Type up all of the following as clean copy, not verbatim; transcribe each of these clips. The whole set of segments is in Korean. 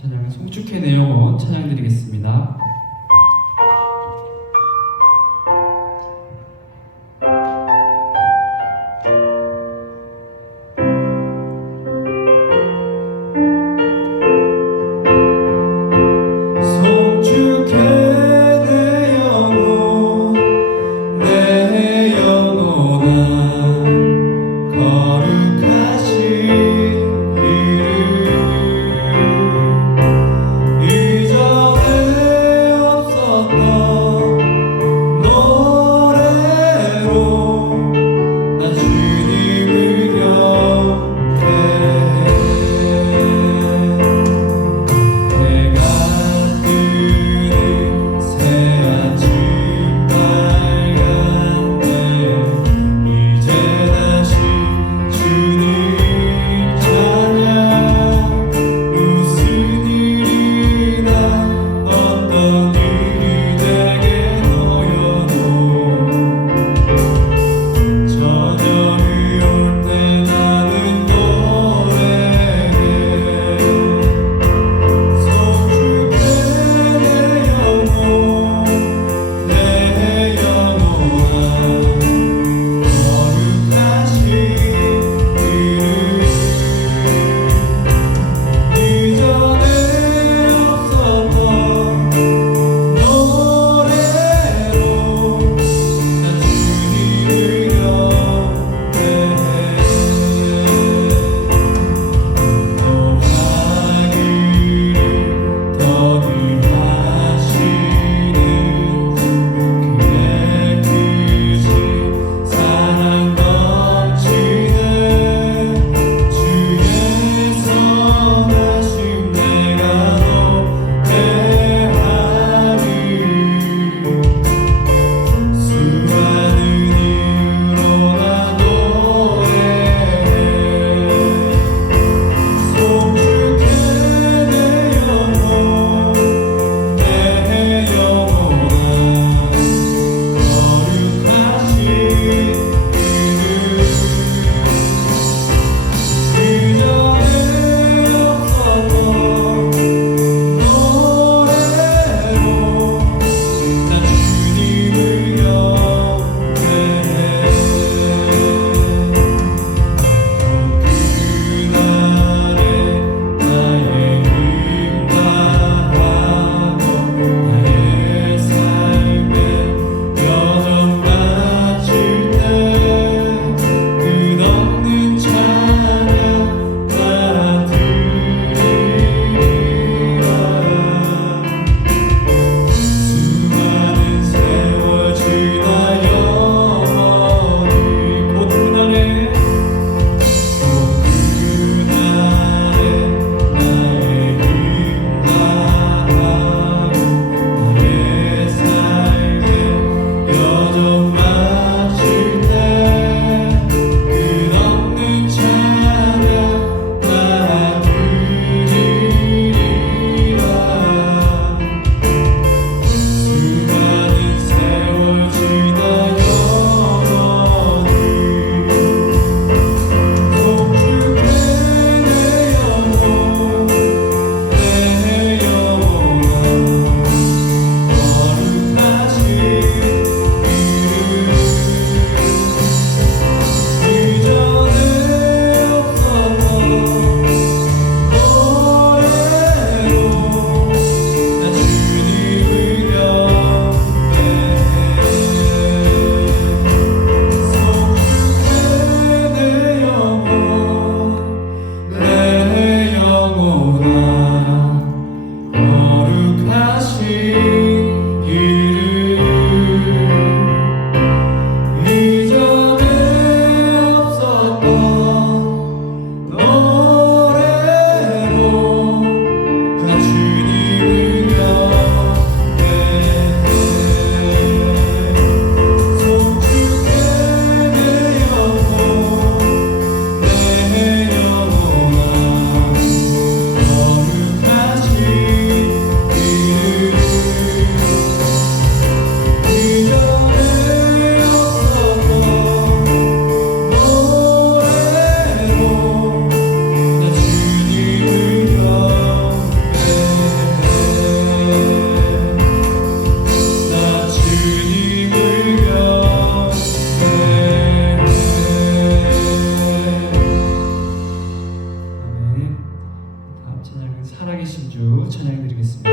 찬양 송축해 내 영혼 찬양 드리겠습니다. 찬양은 살아계신 주 찬양드리겠습니다.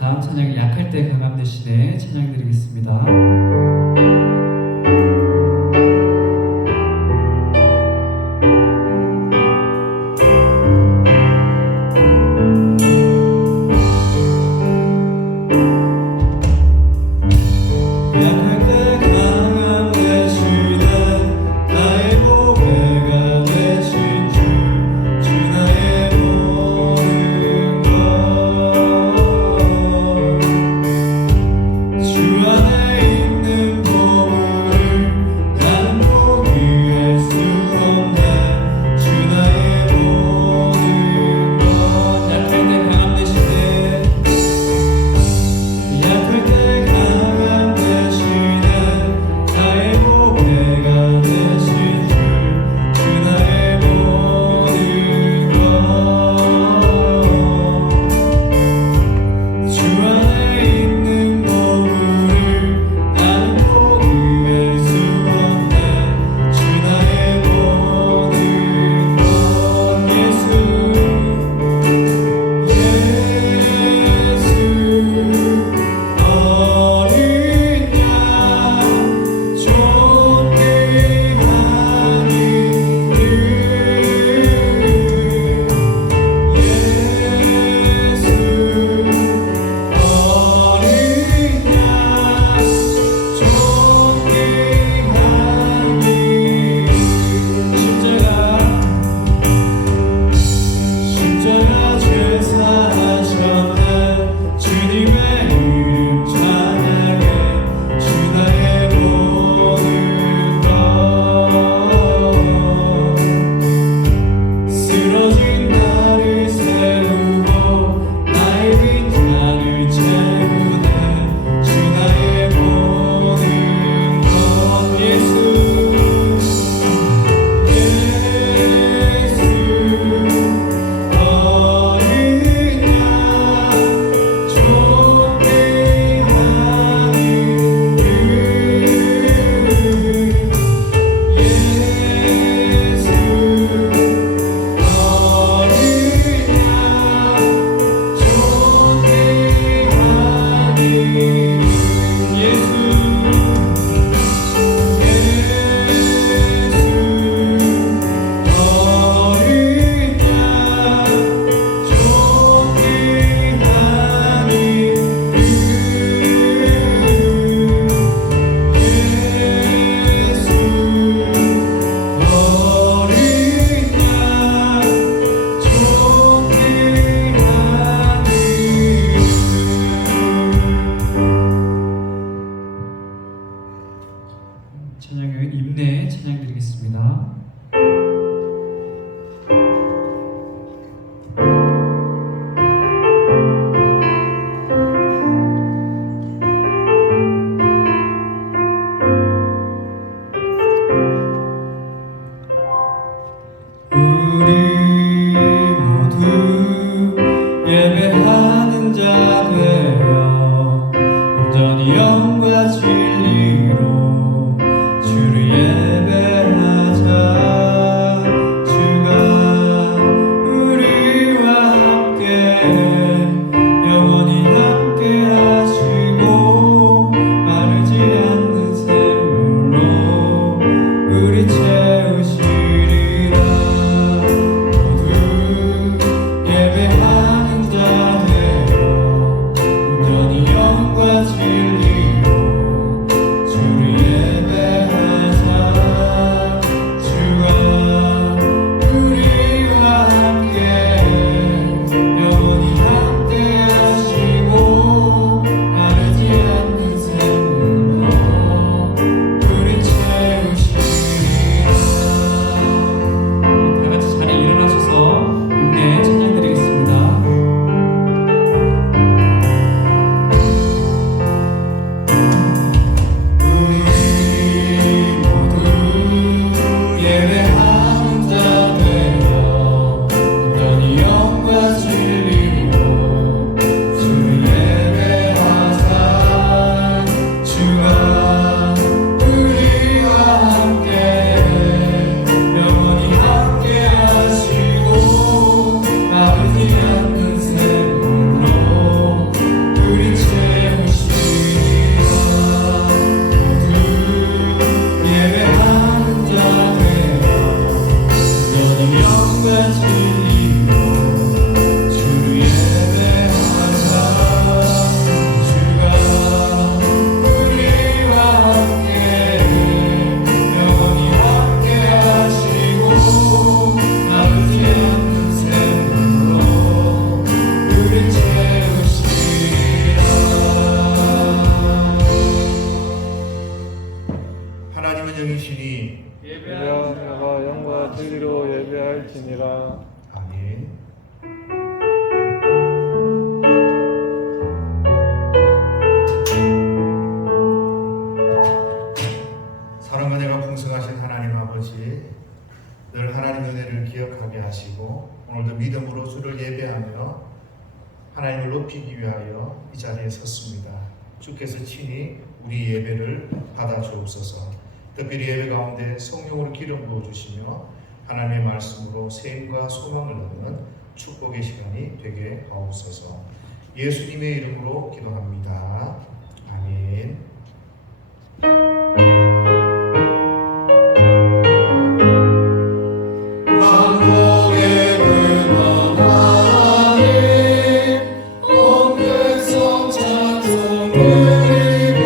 다음 찬양은 약할 때 강함 대신에 찬양드리겠습니다. 주 안에 있는 되어 온전히 영과 진리로 주를 예배하자. 주가 우리와 함께 영원히 함께 하시고 마르지 않는 샘물로 우리 채우시리라. 모두 예배하는 자 되어 온전히 영과 진리로 주를 예배하자. 주가 우리와 함께 영원히 함께 하시고 마르지 않는 샘물로 우리 채우시리라. 다 같이 자리에 일어나셔서 육내 찬양드리겠습니다. 우리 모두 예배하는 자 되어 온전히 영과 진리로 주를 예배하자. 주가 우리와 함께 영원히 함께 하시고 마르지 않는 샘물로 우리 채우시리라. 모두 예배하는 자 되어 온전히 영과 진리로 주를 예배하자. 주가 우리와 함께 영원히 함께 하시고 마르지 않는 샘물로 우리 채우시리라. 하나님은 영이시니 예배하다가 영과 진리로 예배할지니라. 아멘. 사랑과 은혜가 풍성하신 하나님 아버지, 늘 하나님 은혜를 기억하게 하시고 오늘도 믿음으로 주를 예배하며 하나님을 높이기 위하여 이 자리에 섰습니다. 주께서 친히 우리 예배를 받아 주옵소서. 특별히 예배 가운데 성령으로 기름 부어 주시며 하나님의 말씀으로 세임과 소망을 얻는 축복의 시간이 되게 하옵소서. 예수님의 이름으로 기도합니다. 아멘. 만국의 근원하나님 온 백성 찬송 드리고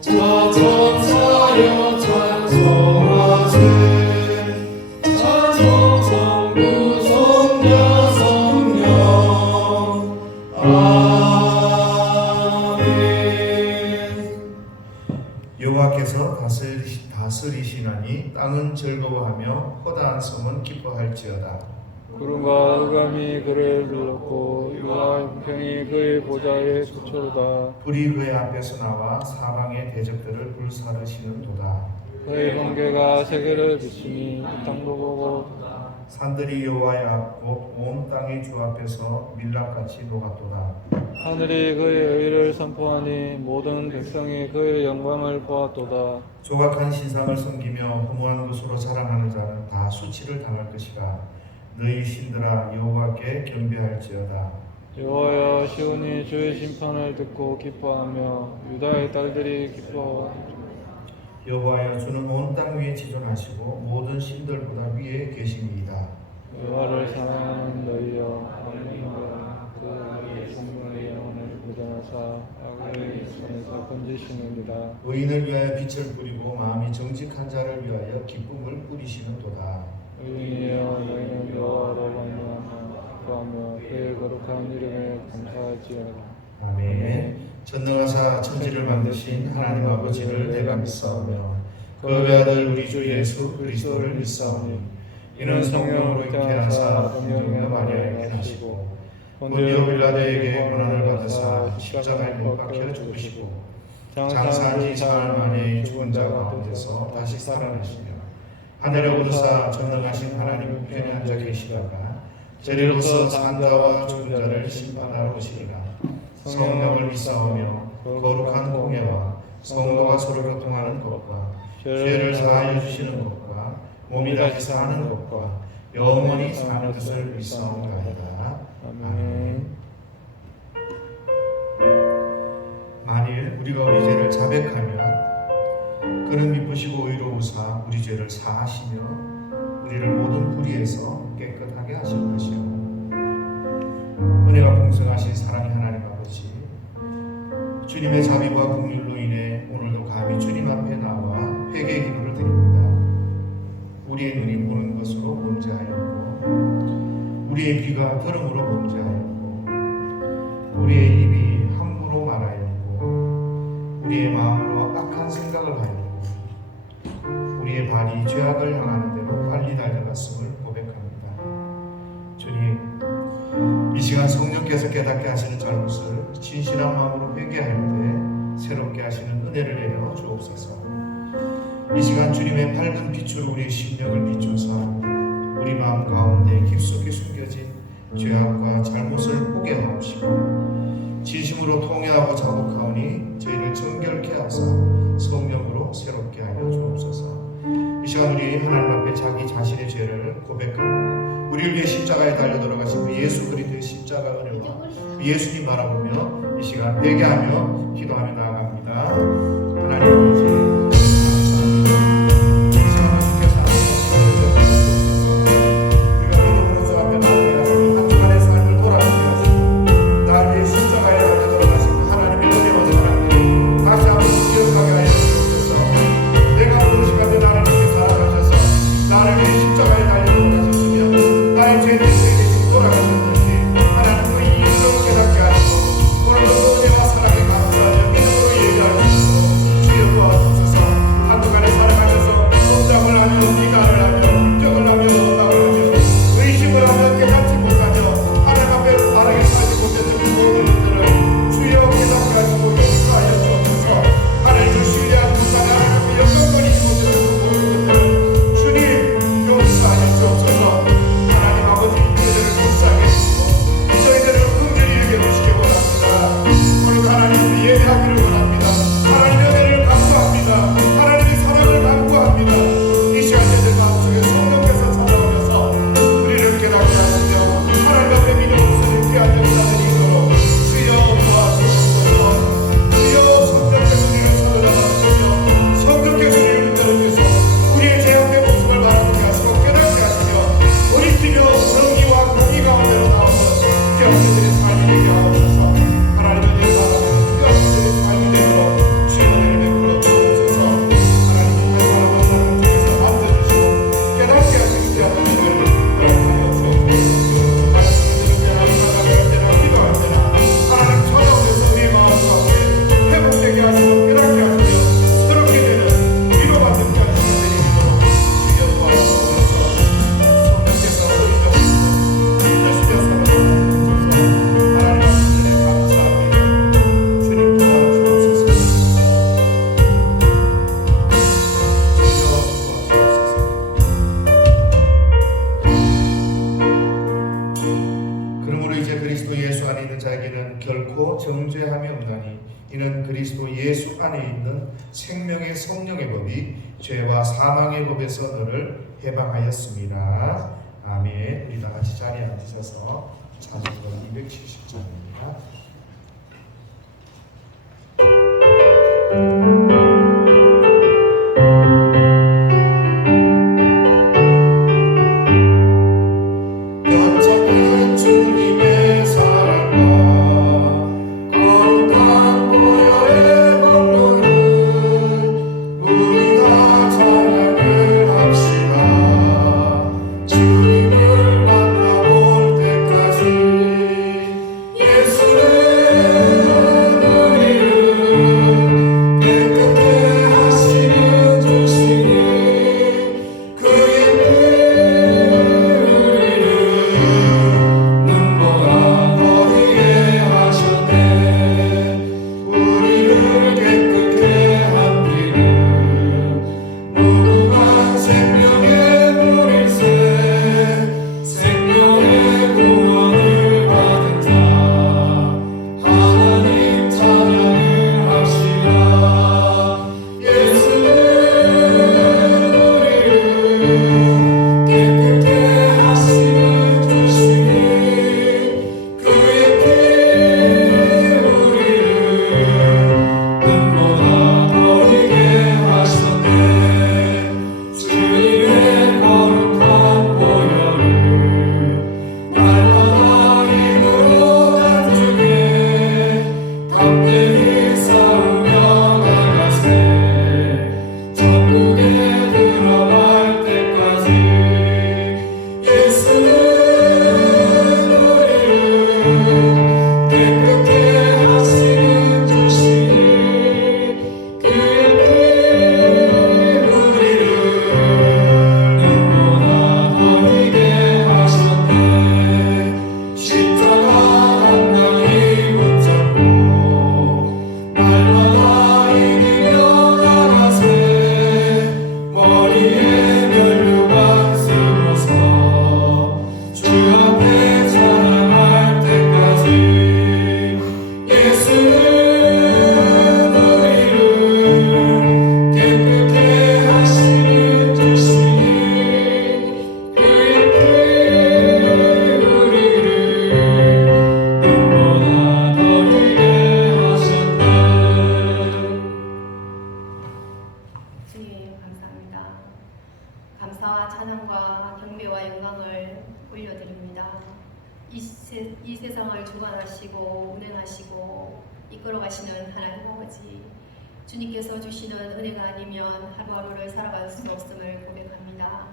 자천사여 찬송하세. 찬송 성부 성자 성령 아멘. 여호와께서 다스리시나니 땅은 즐거워하며 허다한 섬은 기뻐할지어다. 구름과 흑암이 그를 둘렀고 유와 평이 그의 보좌에 수초로다. 불이 그의 앞에서 나와 사방의 대적들을 불사르시는도다. 그의 번개가 세계를 비추니 땅도 보고 산들이 여호와의 앞곧 온 땅이 주 앞에서 밀랍같이 녹았도다. 하늘이 그의 의를 선포하니 모든 백성이 그의 영광을 보았도다. 조각한 신상을 섬기며 허무한 것으로 자랑하는 자는 다 수치를 당할 것이라. 너희 신들아 여호와께 경배할지어다. 여호와여 시온이 주의 심판을 듣고 기뻐하며 유다의 딸들이 기뻐하며 여호와여 주는 온 땅 위에 지존하시고 모든 신들보다 위에 계시니이다. 여호와를 사랑하는 너희여 아멘과 그 성령의 영혼을 보존하사 악의 손에서 건지시느니라. 의인을 위하여 빛을 뿌리고 마음이 정직한 자를 위하여 기쁨을 뿌리시는도다. 의인이여 너희는 여호와로 말미암아 기뻐하며 그의 거룩한 이름에 감사할지어다. 아멘. 전능하사 천지를 만드신 하나님 아버지를 내가 믿사오며 그 외아들 우리 주 예수 그리스도를 믿사오니 이는 성령으로 잉태하사 동정녀 마리아에게 나시고 본디오 빌라도에게 고난을 받으사 십자가에 못 박혀 죽으시고 장사한 지 사흘 만에 죽은 자 가운데서 다시 살아나시며 하늘에 오르사 전능하신 하나님 우편에 앉아 계시다가 저리로서 산 자와 죽은 자를 심판하러 오시리라. 성령을 믿사오며 거룩한 공예와 성도가 서로 교통하는 것과 죄를 사하여 주시는 것과 몸이 다시 사는 것과 영원히 사는 것을 믿사옵나이다. 아멘. 만일 우리가 우리 죄를 자백하면 그는 미쁘시고 의로우사 우리 죄를 사하시며 우리를 모든 불의에서 깨끗하게 하실 것이요 은혜가 풍성하신 사랑의 하나님 아버지, 주님의 자비와 긍휼로 인해 오늘도 감히 주님 앞에 나와 회개의 기도를 드립니다. 우리의 눈이 보는 것으로 범죄하였고 우리의 귀가 들음으로 범죄하였고 우리의 입이 함부로 말하였고 우리의 마음으로 악한 생각을 하였고 우리의 발이 죄악을 향하는 대로 빨리 달려갔음을 고백합니다. 주님, 이 시간 성령께서 깨닫게 하시는 잘못을 진실한 마음으로 회개할 때 새롭게 하시는 은혜를 내려 주옵소서. 이 시간 주님의 밝은 빛으로 우리의 심령을 비춰서 우리 마음 가운데 깊숙이 숨겨진 죄악과 잘못을 보게 하옵시고 진심으로 통회하고 자복하오니 저희를 정결케 하사 성령으로 새롭게 하여 주옵소서. 이 시간 우리 하나님 앞에 자기 자신의 죄를 고백하고 우리를 위해 십자가에 달려 돌아가신 예수 그리스도의 십자가 은혜와 예수님 바라보며 이 시간 회개하며 기도하며 나아갑니다. 하나님 아버지, 정죄함이 없나니 이는 그리스도 예수 안에 있는 생명의 성령의 법이 죄와 사망의 법에서 너를 해방하였습니다. 아멘. 우리 다 같이 자리에 앉으셔서 찬송가 270장입니다. 예수를 이끌어가시는 하나님 아버지, 주님께서 주시는 은혜가 아니면 하루하루를 살아갈 수 없음을 고백합니다.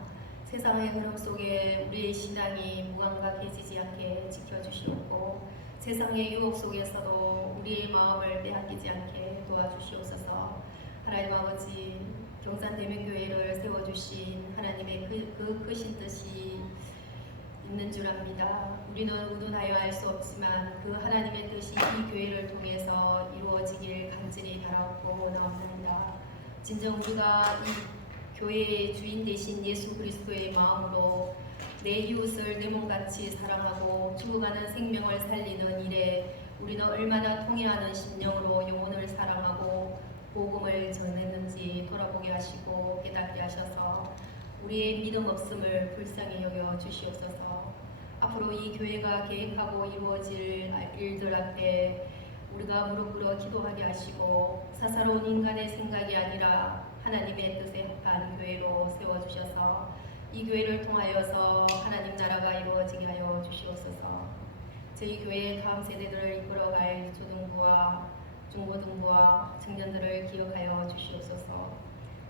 세상의 흐름 속에 우리의 신앙이 무감각해지지 않게 지켜주시옵고, 세상의 유혹 속에서도 우리의 마음을 빼앗기지 않게 도와주시옵소서. 하나님 아버지, 경산대면교회를 세워주신 하나님의 그 크신 뜻이 있는 줄 압니다. 우리는 의논하여 알 수 없지만 그 하나님의 뜻이 이 교회를 통해서 이루어지길 간절히 바라고 나옵니다. 진정 우리가 이 교회의 주인 되신 예수 그리스도의 마음으로 내 이웃을 내 몸같이 사랑하고 죽어가는 생명을 살리는 일에 우리는 얼마나 통해하는 심령으로 영혼을 사랑하고 복음을 전했는지 돌아보게 하시고 깨닫게 하셔서 우리의 믿음 없음을 불쌍히 여겨 주시옵소서. 앞으로 이 교회가 계획하고 이루어질 일들 앞에 우리가 무릎 꿇어 기도하게 하시고 사사로운 인간의 생각이 아니라 하나님의 뜻에 합한 교회로 세워주셔서 이 교회를 통하여서 하나님 나라가 이루어지게 하여 주시옵소서. 저희 교회의 다음 세대들을 이끌어갈 초등부와 중고등부와 청년들을 기억하여 주시옵소서.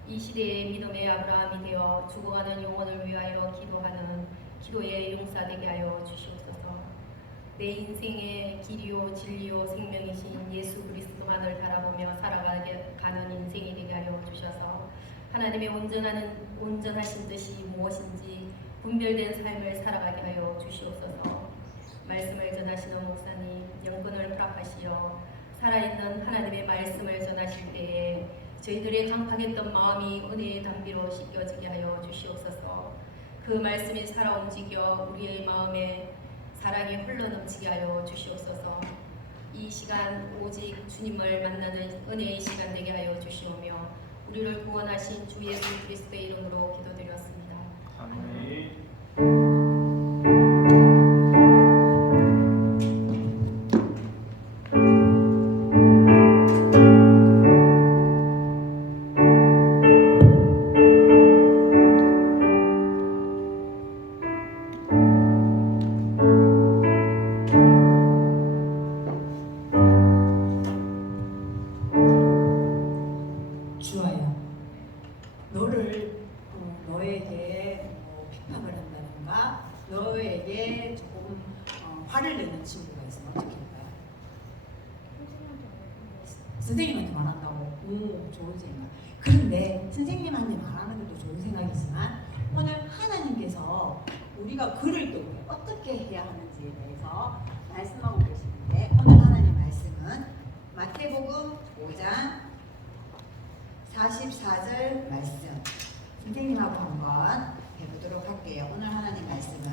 이 시대의 믿음의 아브라함이 되어 죽어가는 영혼을 위하여 기도하는 기도의 용사되게 하여 주시옵소서. 내 인생의 길이요 진리요 생명이신 예수 그리스도만을 바라보며 살아가는 인생이 되게 하여 주셔서 하나님의 온전하신 뜻이 무엇인지 분별된 삶을 살아가게 하여 주시옵소서. 말씀을 전하시는 목사님 영권을 허락하시어 살아있는 하나님의 말씀을 전하실 때에 저희들의 강팍했던 마음이 은혜의 담비로 씻겨지게 하여 주시옵소서. 그 말씀이 살아 움직여 우리의 마음에 사랑이 흘러넘치게 하여 주시옵소서. 이 시간 오직 주님을 만나는 은혜의 시간 되게 하여 주시오며 우리를 구원하신 주 예수 그리스도의 이름으로 기도드렸습니다. 아멘. 주하여 너를 너에게 핍박을 한다든가 너에게 조금 화를 내는 친구가 있으면 어떻게 할까요? 선생님한테 말한다고 좋은 생각. 그런데 선생님한테 말하는 것도 좋은 생각이지만 오늘 하나님께서 우리가 글을 또 어떻게 해야 하는지에 대해서 말씀하고 계시는데 오늘 하나님 말씀은 마태복음 5장 44절 말씀 선생님하고 한번 해보도록 할게요. 오늘 하나님 말씀은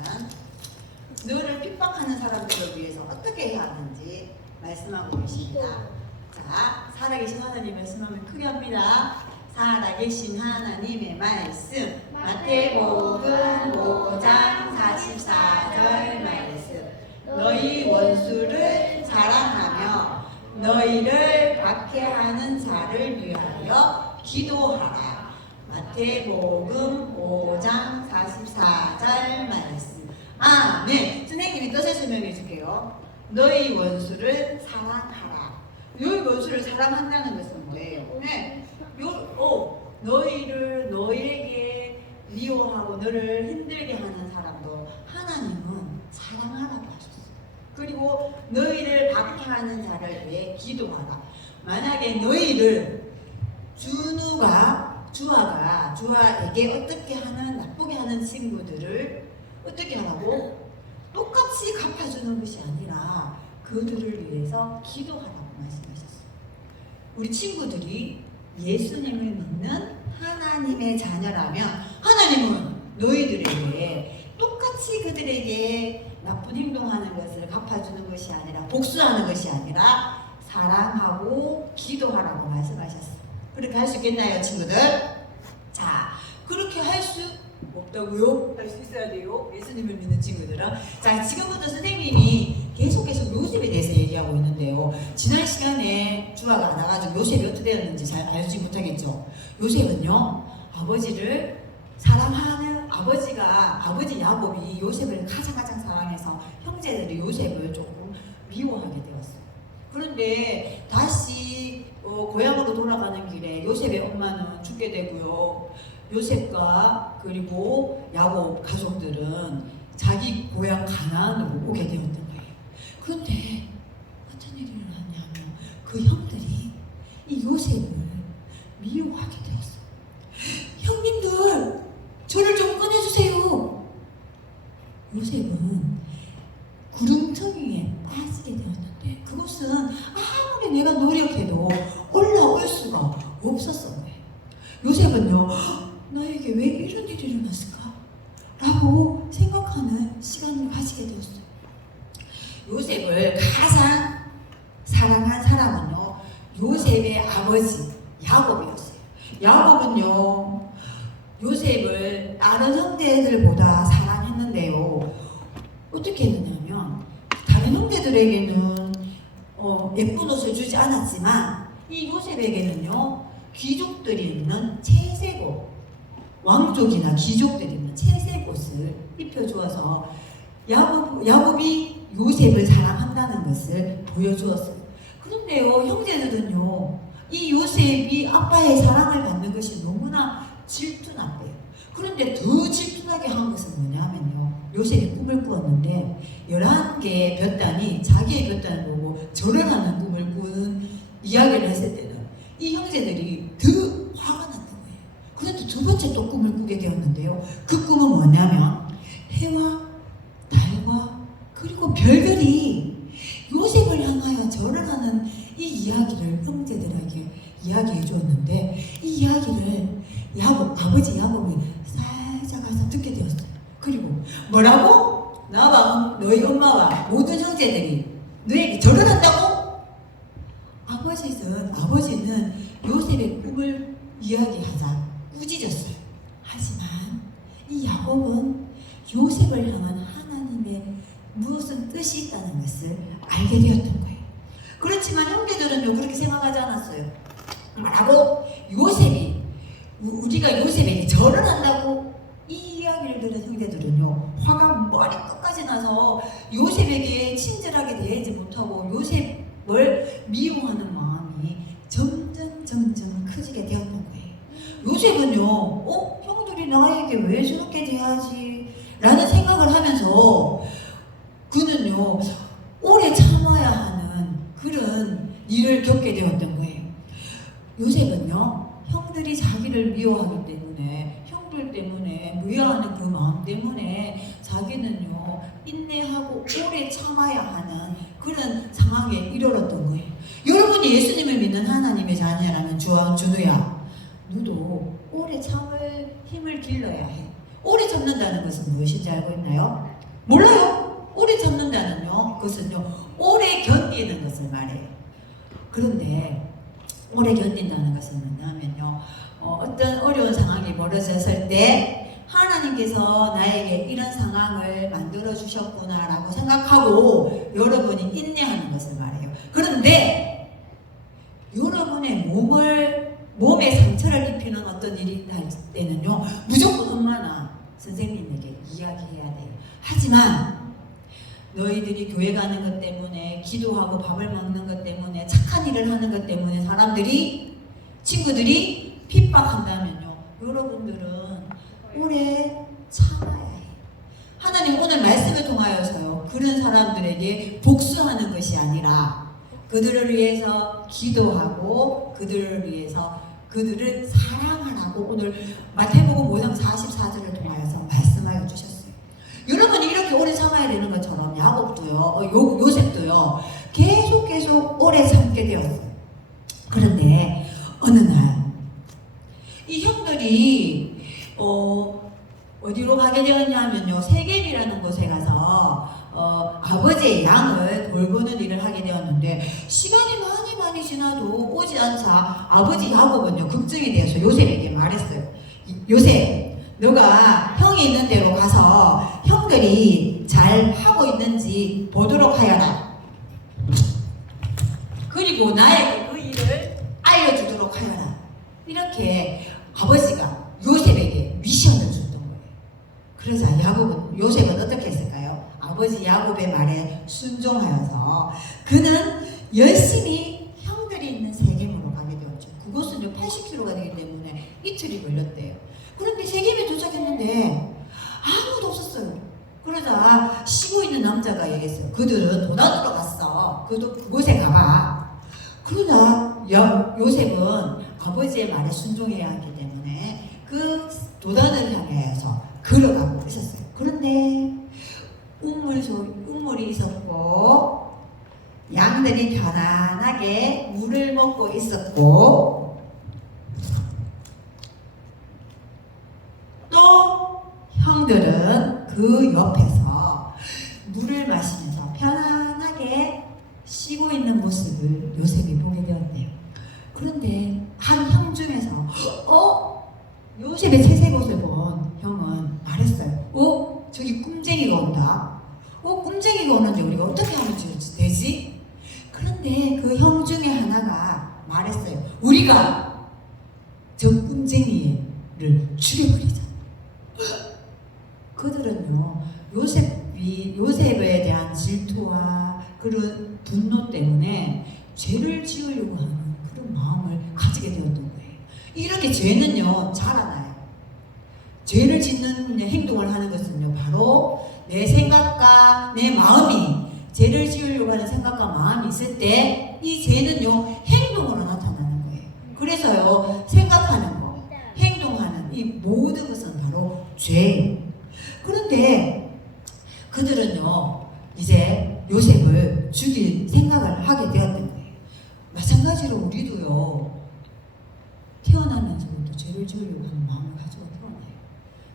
너를 핍박하는 사람들을 위해서 어떻게 해야 하는지 말씀하고 계십니다. 자, 살아계신 하나님 말씀하면 크게 합니다. 살아계신 하나님의 말씀 마태복음 5장 44절 말씀 너희 원수를 사랑하며 너희를 박해하는 자를 위하여 기도하라. 마태복음 5장 44절 말씀. 아멘. 선생님이 뜻을 설명해 줄게요. 너희 원수를 사랑하라. 너희 원수를 사랑한다는 것은 뭐예요? 네. 너희에게 미워하고 너를 힘들게 하는 사람도 하나님은 사랑하라고 하셨어요. 그리고 너희를 박해하는 자를 위해 기도하라. 만약에 너희를 주아에게 어떻게 하는 나쁘게 하는 친구들을 어떻게 하라고? 똑같이 갚아주는 것이 아니라 그들을 위해서 기도하라고 말씀하셨어요. 우리 친구들이 예수님을 믿는 하나님의 자녀라면 하나님은 너희들에게 똑같이 그들에게 나쁜 행동하는 것을 갚아주는 것이 아니라 복수하는 것이 아니라 사랑하고 기도하라고 말씀하셨어요. 그렇게 할 수 있겠나요, 친구들? 자, 그렇게 할 수 없다고요? 할 수 있어야 돼요. 예수님을 믿는 친구들은. 자, 지금부터 선생님이 계속해서 요셉에 대해서 얘기하고 있는데요. 지난 시간에 주아가 안 와가지고 요셉이 어떻게 되었는지 잘 알지 못하겠죠. 요셉은요, 아버지를 사랑하는 아버지 야곱이 요셉을 가장 사랑해서 형제들이 요셉을 조금 미워하게 되었어요. 그런데 다시 고향으로 돌아가는 길에 요셉의 엄마는 죽게 되고요. 요셉과 그리고 야곱 가족들은 자기 고향 가나안으로 오게 되었던 거예요. 그런데 어떤 일이 일어났냐면 그 형들이 이 요셉을 미워하게 되었어요. 형님들, 저를 좀 꺼내주세요. 요셉은 구름텅이에 빠지게 되었는데 그것은 아무리 내가 노력해도 올라올 수가 없었던 거예요. 요셉은요, 나에게 왜 이런 일이 일어났을까? 라고 생각하는 시간을 가지게 되었어요. 요셉을 가장 사랑한 사람은요, 요셉의 아버지 야곱이었어요. 야곱은요, 요셉을 다른 형제들보다 사랑했는데요. 어떻게 했느냐면 다른 형제들에게는 예쁜 옷을 주지 않았지만 이 요셉에게는요, 귀족들이 입는 채색 옷, 왕족이나 귀족들이 입는 채색 옷을 입혀주어서 야곱이 요셉을 사랑한다는 것을 보여주었어요. 그런데요, 형제들은요, 이 요셉이 아빠의 사랑을 받는 것이 너무나 질투났대요. 그런데 더 질투나게 한 것은 뭐냐면요, 요셉이 꿈을 꾸었는데 11개의 볕단이 자기의 볕단을 보고 절을 하는 꿈을 꾸는 이야기를 했을 때는 이 형제들이 더 화가 났던 거예요. 그런데 두 번째 또 꿈을 꾸게 되었는데요, 그 꿈은 뭐냐면 해와 달과 그리고 별들이 요셉을 향하여 절을 하는 이 이야기를 형제들에게 이야기해 주었는데 이 이야기를 아버지 야곱이 살짝 가서 듣게 되었어요. 그리고 뭐라고? 나와 너희 엄마와 모든 형제들이 너에게 절을 한다고? 아버지는 요셉의 꿈을 이야기하자 꾸짖었어요. 하지만 이 야곱은 요셉을 향한 하나님의 무슨 뜻이 있다는 것을 알게 되었던 거예요. 그렇지만 형제들은요, 그렇게 생각하지 않았어요. 뭐라고? 우리가 요셉에게 절을 한다고? 이 이야기를 들은 형제들은요, 화가 머리 끝까지 나서 요셉에게 친절하게 대하지 못하고 요셉을 미워하는 마음이 점점 커지게 되었던 거예요. 요셉은요, 형들이 나에게 왜 저렇게 대하지? 라는 생각을 하면서 그는요, 오래 참아야 하는 그런 일을 겪게 되었던 거예요. 요셉은요, 형들이 자기를 미워하기 때문에, 형들 때문에 미워하는 그 마음 때문에 자기는요, 인내하고 오래 참아야 하는 그런 상황에 이르렀던 거예요. 여러분이 예수님을 믿는 하나님의 자녀라면 준우야, 너도 오래 참을 힘을 길러야 해. 오래 참는다는 것은 무엇인지 알고 있나요? 몰라요? 오래 참는다는요, 그것은요, 오래 견디는 것을 말해요. 그런데 오래 견딘다는 것은 뭐냐면요, 어떤 어려운 상황이 벌어졌을 때 하나님께서 나에게 이런 상황을 만들어 주셨구나 라고 생각하고 여러분이 인내하는 것을 말해요. 그런데 여러분의 몸에 상처를 입히는 어떤 일이 날 때는요, 무조건 엄마나 선생님에게 이야기해야 돼요. 하지만 너희들이 교회 가는 것 때문에, 기도하고 밥을 먹는 것 때문에, 착한 일을 하는 것 때문에 친구들이 핍박한다면요, 여러분들은 오래 참아야 해요. 하나님 오늘 말씀을 통하여서요, 그런 사람들에게 복수하는 것이 아니라 그들을 위해서 기도하고 그들을 위해서 그들을 사랑하라고 오늘 마태복음 5장 44절을 통하여서 말씀하여 주셨어요. 여러분이 이렇게 오래 참아야 되는 것처럼 요셉도요, 계속 오래 참게 되었어요. 그런데 어느 날 이 형들이 어디로 가게 되었냐면요, 세겜이라는 곳에 가서 아버지의 양을 돌보는 일을 하게 되었는데 시간이 많이 지나도 오지 않자 아버지 야곱은요, 걱정이 되어서 요셉에게 말했어요. 요셉, 너가 형이 있는 데로 가서 형들이 잘 하고 있는지 보도록 하여라. 그리고 나에게 그 일을 알려주도록 하여라. 이렇게 아버지가 요셉에게 미션을 줬던 거예요. 그러자 요셉은 어떻게 했을까요? 아버지 야곱의 말에 순종하여서 그는 열심히 형들이 있는 세겜으로 가게 되었죠. 그곳은 80km가 되기 때문에 이틀이 걸렸대요. 그런데 세겜에 도착했는데 아무도 없었어요. 그러자 쉬고 있는 남자가 얘기했어요. 그들은 도단으로 갔어. 그곳에 가봐. 그러자 요셉은 아버지의 말에 순종해야 하기 때문에 그 도단을 향해서 걸어가고 있었어요. 그런데 우물이 있었고 양들이 편안하게 물을 먹고 있었고 또 형들은 그 옆에서 물을 마시면서 편안하게 쉬고 있는 모습을 요셉이 보게 되었네요. 그런데 한 형 중에서 요셉의 채색옷을 본 형은 말했어요. 저기 꿈쟁이가 온다. 꿈쟁이가 오는데 우리가 어떻게 하면 되지? 그런데 그 형 중에 하나가 말했어요. 우리가 저 꿈쟁이를 죽여버리자. 그들은요, 요셉에 대한 질투와 그런 분노 때문에 죄를 지으려고 하는 그런 마음을 가지게 되었던 거예요. 이렇게 죄는요, 자라나요. 죄를 짓는 행동을 하는 것은요, 바로 내 생각과 내 마음이 죄를 지으려고 하는 생각과 마음이 있을 때 이 죄는요, 행동으로 나타나는 거예요. 그래서요, 생각하는 거, 행동하는 이 모든 것은 바로 죄예요. 그런데 그들은요, 이제 요셉을 죽일 생각을 하게 되었던 거예요. 마찬가지로 우리도요, 태어나면서부터 죄를 지으려고 하는 마음을 가지고 태어나요.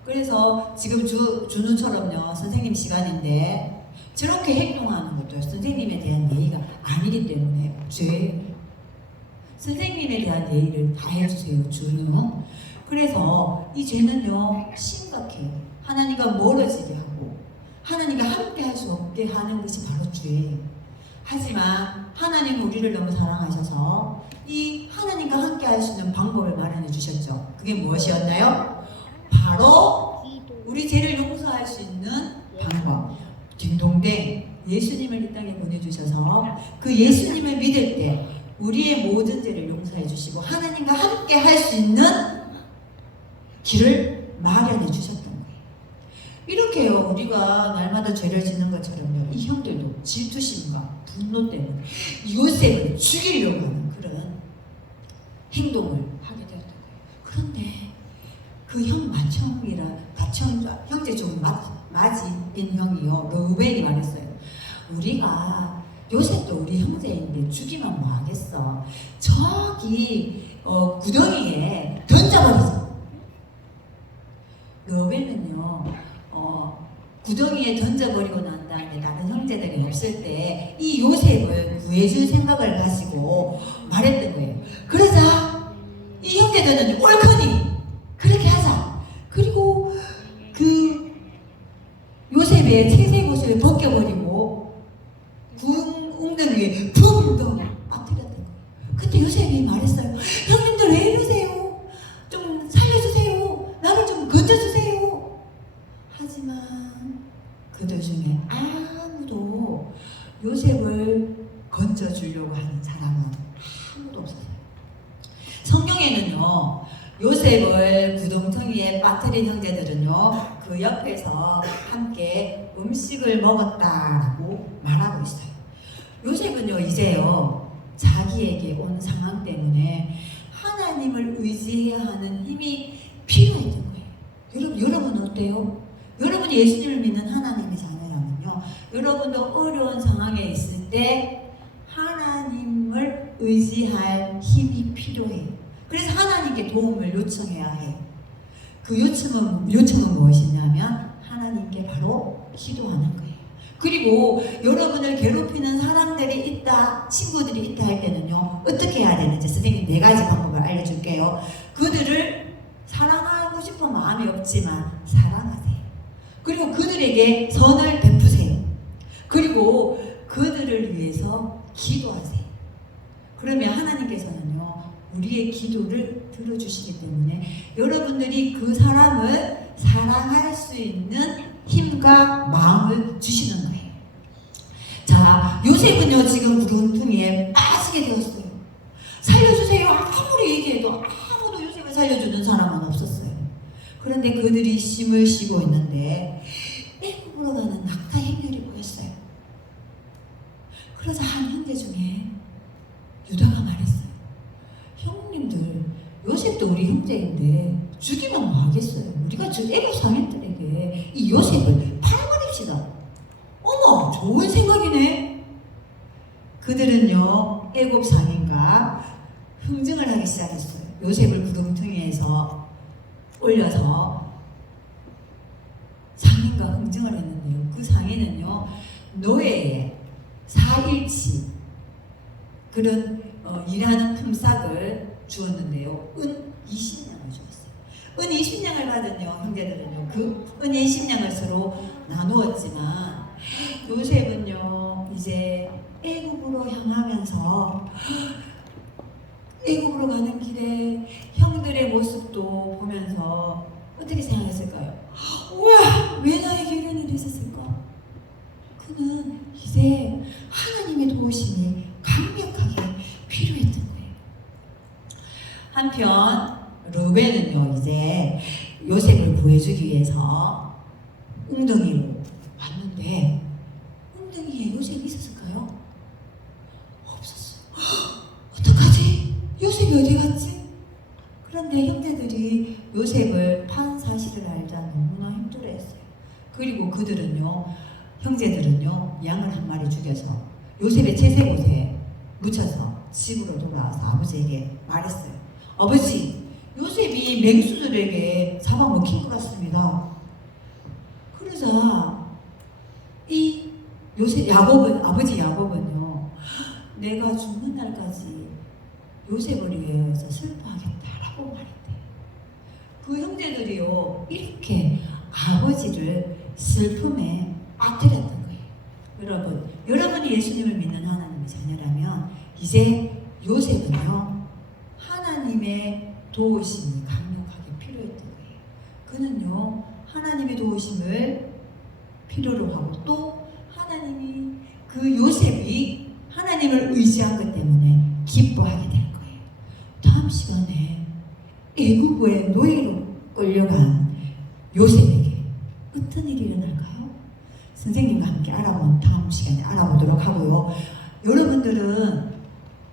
그래서 지금 준우처럼요, 선생님 시간인데 저렇게 행동하는 것도 선생님에 대한 예의가 아니기 때문에 죄예요. 선생님에 대한 예의를 다 해주세요, 준우. 그래서 이 죄는요, 심각해요. 하나님과 멀어지게 하고 하나님과 함께 할 수 없게 하는 것이 바로 죄예요. 하지만 하나님 우리를 너무 사랑하셔서 이 하나님과 함께 할 수 있는 방법을 마련해 주셨죠. 그게 무엇이었나요? 바로 우리 죄를 용서할 수 있는 방법. 딩동댕, 예수님을 이 땅에 보내주셔서 그 예수님을 믿을 때 우리의 모든 죄를 용서해 주시고 하나님과 함께 할 수 있는 길을 마련해 주셨던 거예요. 이렇게요, 우리가 날마다 죄를 짓는 것처럼요, 이 형들도 질투심과 분노 때문에 요셉을 죽이려고 하는 그런 행동을 하게 되었던 거예요. 그런데 그 형 형제 중 맞이인 형이요, 르우벤이 말했어요. 우리가 요셉도 우리 형제인데 죽이면 뭐 하겠어. 저기 구덩이에 던져버리자. 르우벤은요, 구덩이에 던져버리고 난 다음에 다른 형제들이 없을 때 이 요셉을 구해줄 생각을 가지고 말했던 거예요. 그러자 이 형제들은 옳거니 그렇게 하자. 그리고 그 요셉의 채색옷을 벗겨버리고 웅덩이에 붕덩 빠뜨렸던 거예요. 그때 요셉이 말했어요. 형님들 왜 이러세요? 좀 살려주세요. 나를 좀 건져주세요. 하지만 그들 중에 아무도 요셉을 건져주려고 하는 사람은 아무도 없었어요. 성경에는요, 요셉을 구덩텅이에 빠뜨린 형제들은요, 그 옆에서 함께 음식을 먹었다라고 말하고 있어요. 요셉은요, 이제요, 자기에게 온 상황 때문에 하나님을 의지해야 하는 힘이 필요했던 거예요. 여러분 어때요? 여러분이 예수님을 믿는 하나님의 자녀라면요, 여러분도 어려운 상황에 있을 때 하나님을 의지할 힘이 필요해요. 그래서 하나님께 도움을 요청해야 해요. 그 요청은 무엇이냐면 하나님께 바로 기도하는 거예요. 그리고 여러분을 괴롭히는 사람들이 있다, 친구들이 있다 할 때는요, 어떻게 해야 되는지 선생님 4가지 방법을 알려줄게요. 그들을 사랑하고 싶은 마음이 없지만 사랑하세요. 그리고 그들에게 선을 베푸세요. 그리고 그들을 위해서 기도하세요. 그러면 하나님께서는요, 우리의 기도를 들어주시기 때문에 여러분들이 그 사람을 사랑할 수 있는 힘과 마음을 주시는 거예요. 자, 요셉은요 지금 구렁텅이에 빠지게 되었어요. 살려주세요 아무리 얘기해도 아무도 요셉을 살려주는 사람은 없었어요. 그런데 그들이 심을 쉬고 있는데 애굽으로 가는 낙타 행렬이 보였어요. 그러자 한 형제 중에 유다가 말했어요. 형님들, 요셉도 우리 형제인데 죽이면 뭐 하겠어요? 우리가 저 애굽 상인들에게 이 요셉을 팔아버립시다. 어머, 좋은 생각이네. 그들은요 애굽 상인과 흥정을 하기 시작했어요. 요셉을 구렁텅이에서 올려서 상인과 흥정을 했는데요. 그 상인은요 노예의 4일치 그런 일하는 품삯을 주었는데요. 은 20냥을 주었어요. 은 20냥을 받은요 형제들은요 그 은 20냥을 서로 나누었지만 요셉은요 이제 애굽으로 향하면서 애굽으로 가는 길에 형들의 모습도 보면서 어떻게 생각했을까요? 우와, 왜 나에게 이런 일이 있었을까? 그는 이제 하나님의 도우심이 강력하게 필요했던 거예요. 한편 루벤은요 이제 요셉을 구해주기 위해서 웅덩이로 왔는데 웅덩이에 요셉이 있었을까요? 없었어요. 어떡하지? 요셉이 어디 갔지? 그런데 형제들이 요셉을 판 사실을 알자 너무나 힘들어했어요. 그리고 그들은요 형제들은요 양을 한 마리 죽여서 요셉의 채색옷에 묻혀서 집으로 돌아와서 아버지에게 말했어요. 아버지, 요셉이 맹수들에게 잡아먹힌 것 같습니다. 그러자 이 요셉 아버지 야곱은요 내가 죽는 날까지 요셉을 위해서 슬퍼하겠다라고 말했대요. 그 형제들이요 이렇게 아버지를 슬픔에 빠뜨렸던 거예요. 여러분이 예수님을 믿는 하나님의 자녀라면 이제 요셉은요 하나님의 도우심이 강력하게 필요했던 거예요. 그는요 하나님의 도우심을 필요로 하고 또 하나님이 그 요셉이 하나님을 의지한 것 때문에 기뻐하게 될 거예요. 다음 시간에 애굽의 노예로 끌려간 요셉에게 어떤 일이 일어날까요? 선생님과 함께 다음 시간에 알아보도록 하고요. 여러분들은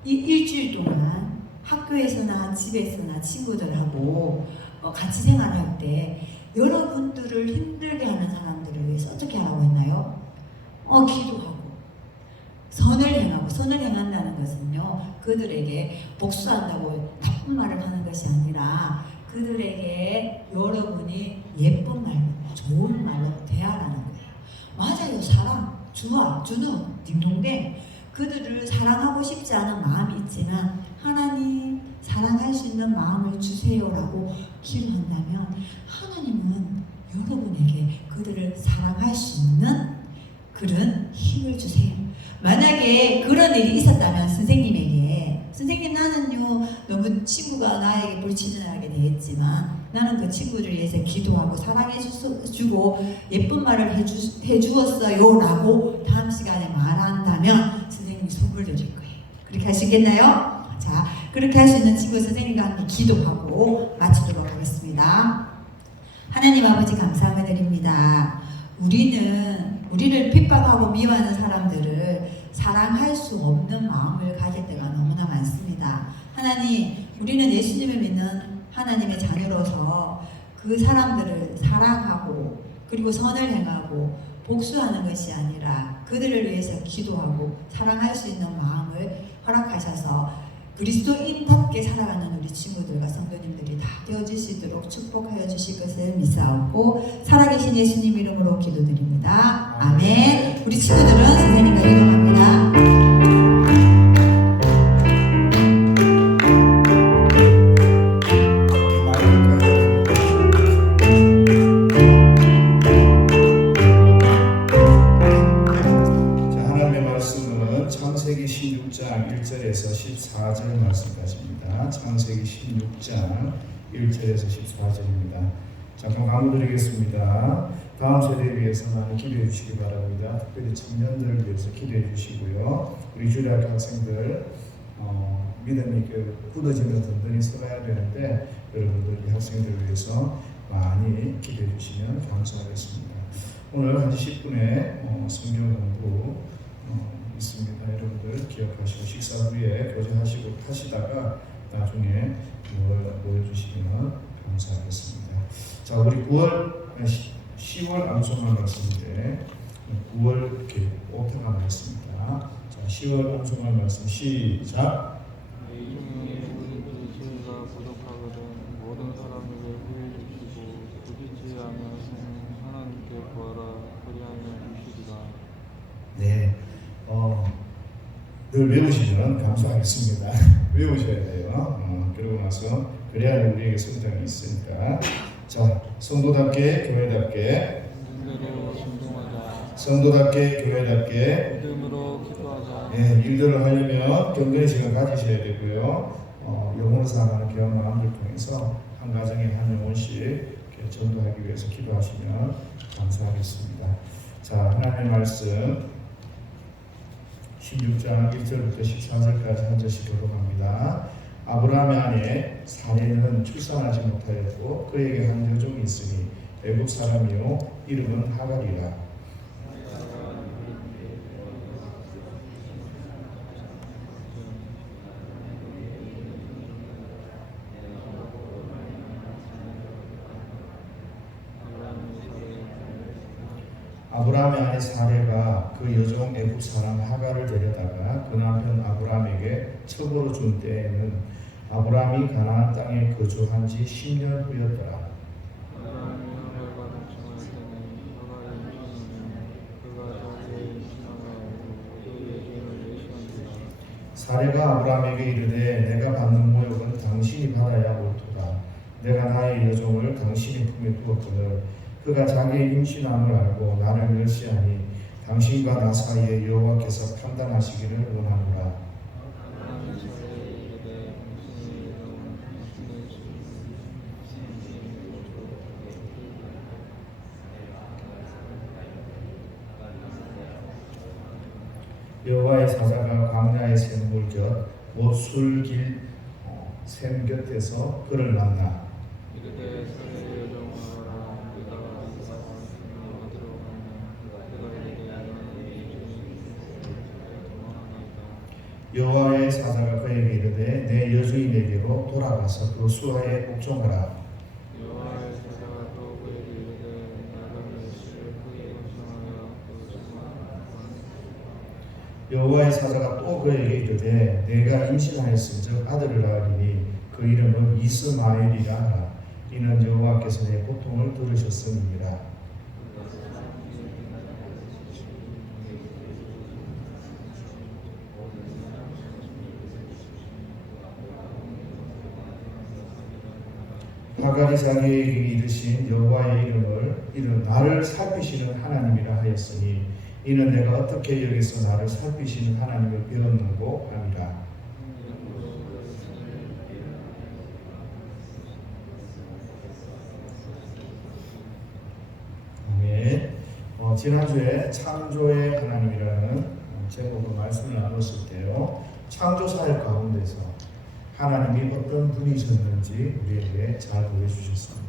이 일주일 동안 학교에서나 집에서나 친구들하고 같이 생활할 때 여러분들을 힘들게 하는 사람들을 위해서 어떻게 하라고 했나요? 기도하고 선을 행하고, 선을 행한다는 것은요 그들에게 복수한다고 나쁜 말을 하는 것이 아니라 그들에게 여러분이 예쁜 말로 좋은 말로 대하라는 거예요. 맞아요. 사랑, 주와 주는 딩동댕. 그들을 사랑하고 싶지 않은 마음이 있지만 하나님 사랑할 수 있는 마음을 주세요라고 기도한다면 하나님은 여러분에게 그들을 사랑할 수 있는 그런 힘을 주세요. 만약에 그런 일이 있었다면 선생님에게 선생님 나는요 너무 친구가 나에게 불친절하게 대했지만 나는 그 친구를 위해서 기도하고 사랑해주고 예쁜 말을 해주었어요 라고 다음 시간에 말한다면 선생님이 선물 드릴 거예요. 그렇게 하시겠나요? 자, 그렇게 할 수 있는 친구 선생님과 함께 기도하고 마치도록 하겠습니다. 하나님 아버지 감사함을 드립니다. 우리를 핍박하고 미워하는 사람들을 사랑할 수 없는 마음을 가질 때가 너무나 많습니다. 하나님, 우리는 예수님을 믿는 하나님의 자녀로서 그 사람들을 사랑하고 그리고 선을 행하고 복수하는 것이 아니라 그들을 위해서 기도하고 사랑할 수 있는 마음을 허락하셔서 그리스도인답게 살아가는 우리 친구들과 성도님들이 다 되어질 수 있도록 축복하여 주실 것을 믿사옵고 살아계신 예수님 이름으로 기도드립니다. 아멘. 우리 친구들은 선생님과 이동합니다. 창세기 16장 1절에서 14절 말씀까지입니다. 창세기 16장 1절에서 14절입니다. 잠깐 강의드리겠습니다. 다음 세대를 위해서 많이 기도해 주시기 바랍니다. 특별히 청년들을 위해서 기도해 주시고요. 우리 주일학교 학생들 믿음이 굳어지는 든든히 서가야 되는데 여러분들 이 학생들을 위해서 많이 기도해 주시면 감사하겠습니다. 오늘 1시 10분에 성경 공부 있습니다. 여러분들 기억하시고 식사 후에 하시다가 나중에 모여주시면 감사하겠습니다. 자, 우리 10월 암송할 말씀인데 9월 오타가 말씀입니다. 자, 10월 암송할 말씀 시작. 이 중에 우리 죄가 부족하거든 모든 사람에게 후회 주시고 부지치 않으면 하나님께 구하라 그리하면 주시리라. 네, 늘 외우시면 감사하겠습니다. 외우셔야 돼요. 그러고 나서 그래야 우리에게 성장이 있으니까. 자, 성도답게 교회답게 믿음으로 순종하자. 성도답게 교회답게 믿음으로 기도하자. 일들을 하려면 경건의 시간 가지셔야 되고요. 영혼을 사랑하는 귀한 마음을 통해서 한 가정에 한 영혼씩 이렇게 전도하기 위해서 기도하시면 감사하겠습니다. 자, 하나님의 말씀 16장 1절부터 14절까지 한 절씩 교독합니다. 아브라함의 아내 사레는 출산하지 못하였고 그에게 한 여종이 있으니 애굽 사람이요 이름은 하갈이라. 아브라함의 아내 사레가 그 여종 애굽 사람 하갈을 데려다가 그 남편 아브라함에게 첩으로 준 때에는 아브라함이 가나안 땅에 거주한 지 10년 후였더라. 아브라함이 하갈과 동침할 때는 하갈이 임신하니 그가 자기의 임신함을 알고 그 여종을 예시한지라. 사레가 아브라함에게 이르되 내가 받는 모욕은 당신이 받아야 옳도다. 내가 나의 여종을 당신의 품에 두었거늘 그가 자기의 임신함을 알고 나를 멸시하니 당신과 나 사이에 여호와께서 판단하시기를 원하노라. 하나님이 사례에 이르되 당신의 이름은 당신의 여호와의 사자가 광야의 샘물 곁 못 술길 샘 곁에서 그를 만나 이르되 사례의 여종아 이다가 어디로 가냐. 그가 이르되 나는 이 중에 도망하나이다. 여호와의 사자가 그에게 이르되 내 여주인에게로 돌아가서 그 수하에 복종하라. 여호와의 사자가 또 그에게 이르되 내가 멸시를 크게 걱정하여 그 수하에 여호와의 사자가 또 그에게 이르되 내가 임신하였은즉 아들을 낳으리니 그 이름은 이스마엘이라 하라. 이는 여호와께서 내 고통을 들으셨음이니라. 하갈이 자기에게 이르신 여호와의 이는 나를 살피시는 하나님이라 하였으니 이는 내가 어떻게 여기서 나를 살피시는 하나님을 배웠는고 함이라. 아멘. 지난주에 창조의 하나님이라는 제목으로 말씀을 나눴을 때요. 창조 사역 가운데서 하나님이 어떤 분이셨는지 우리에게 잘 보여주셨습니다.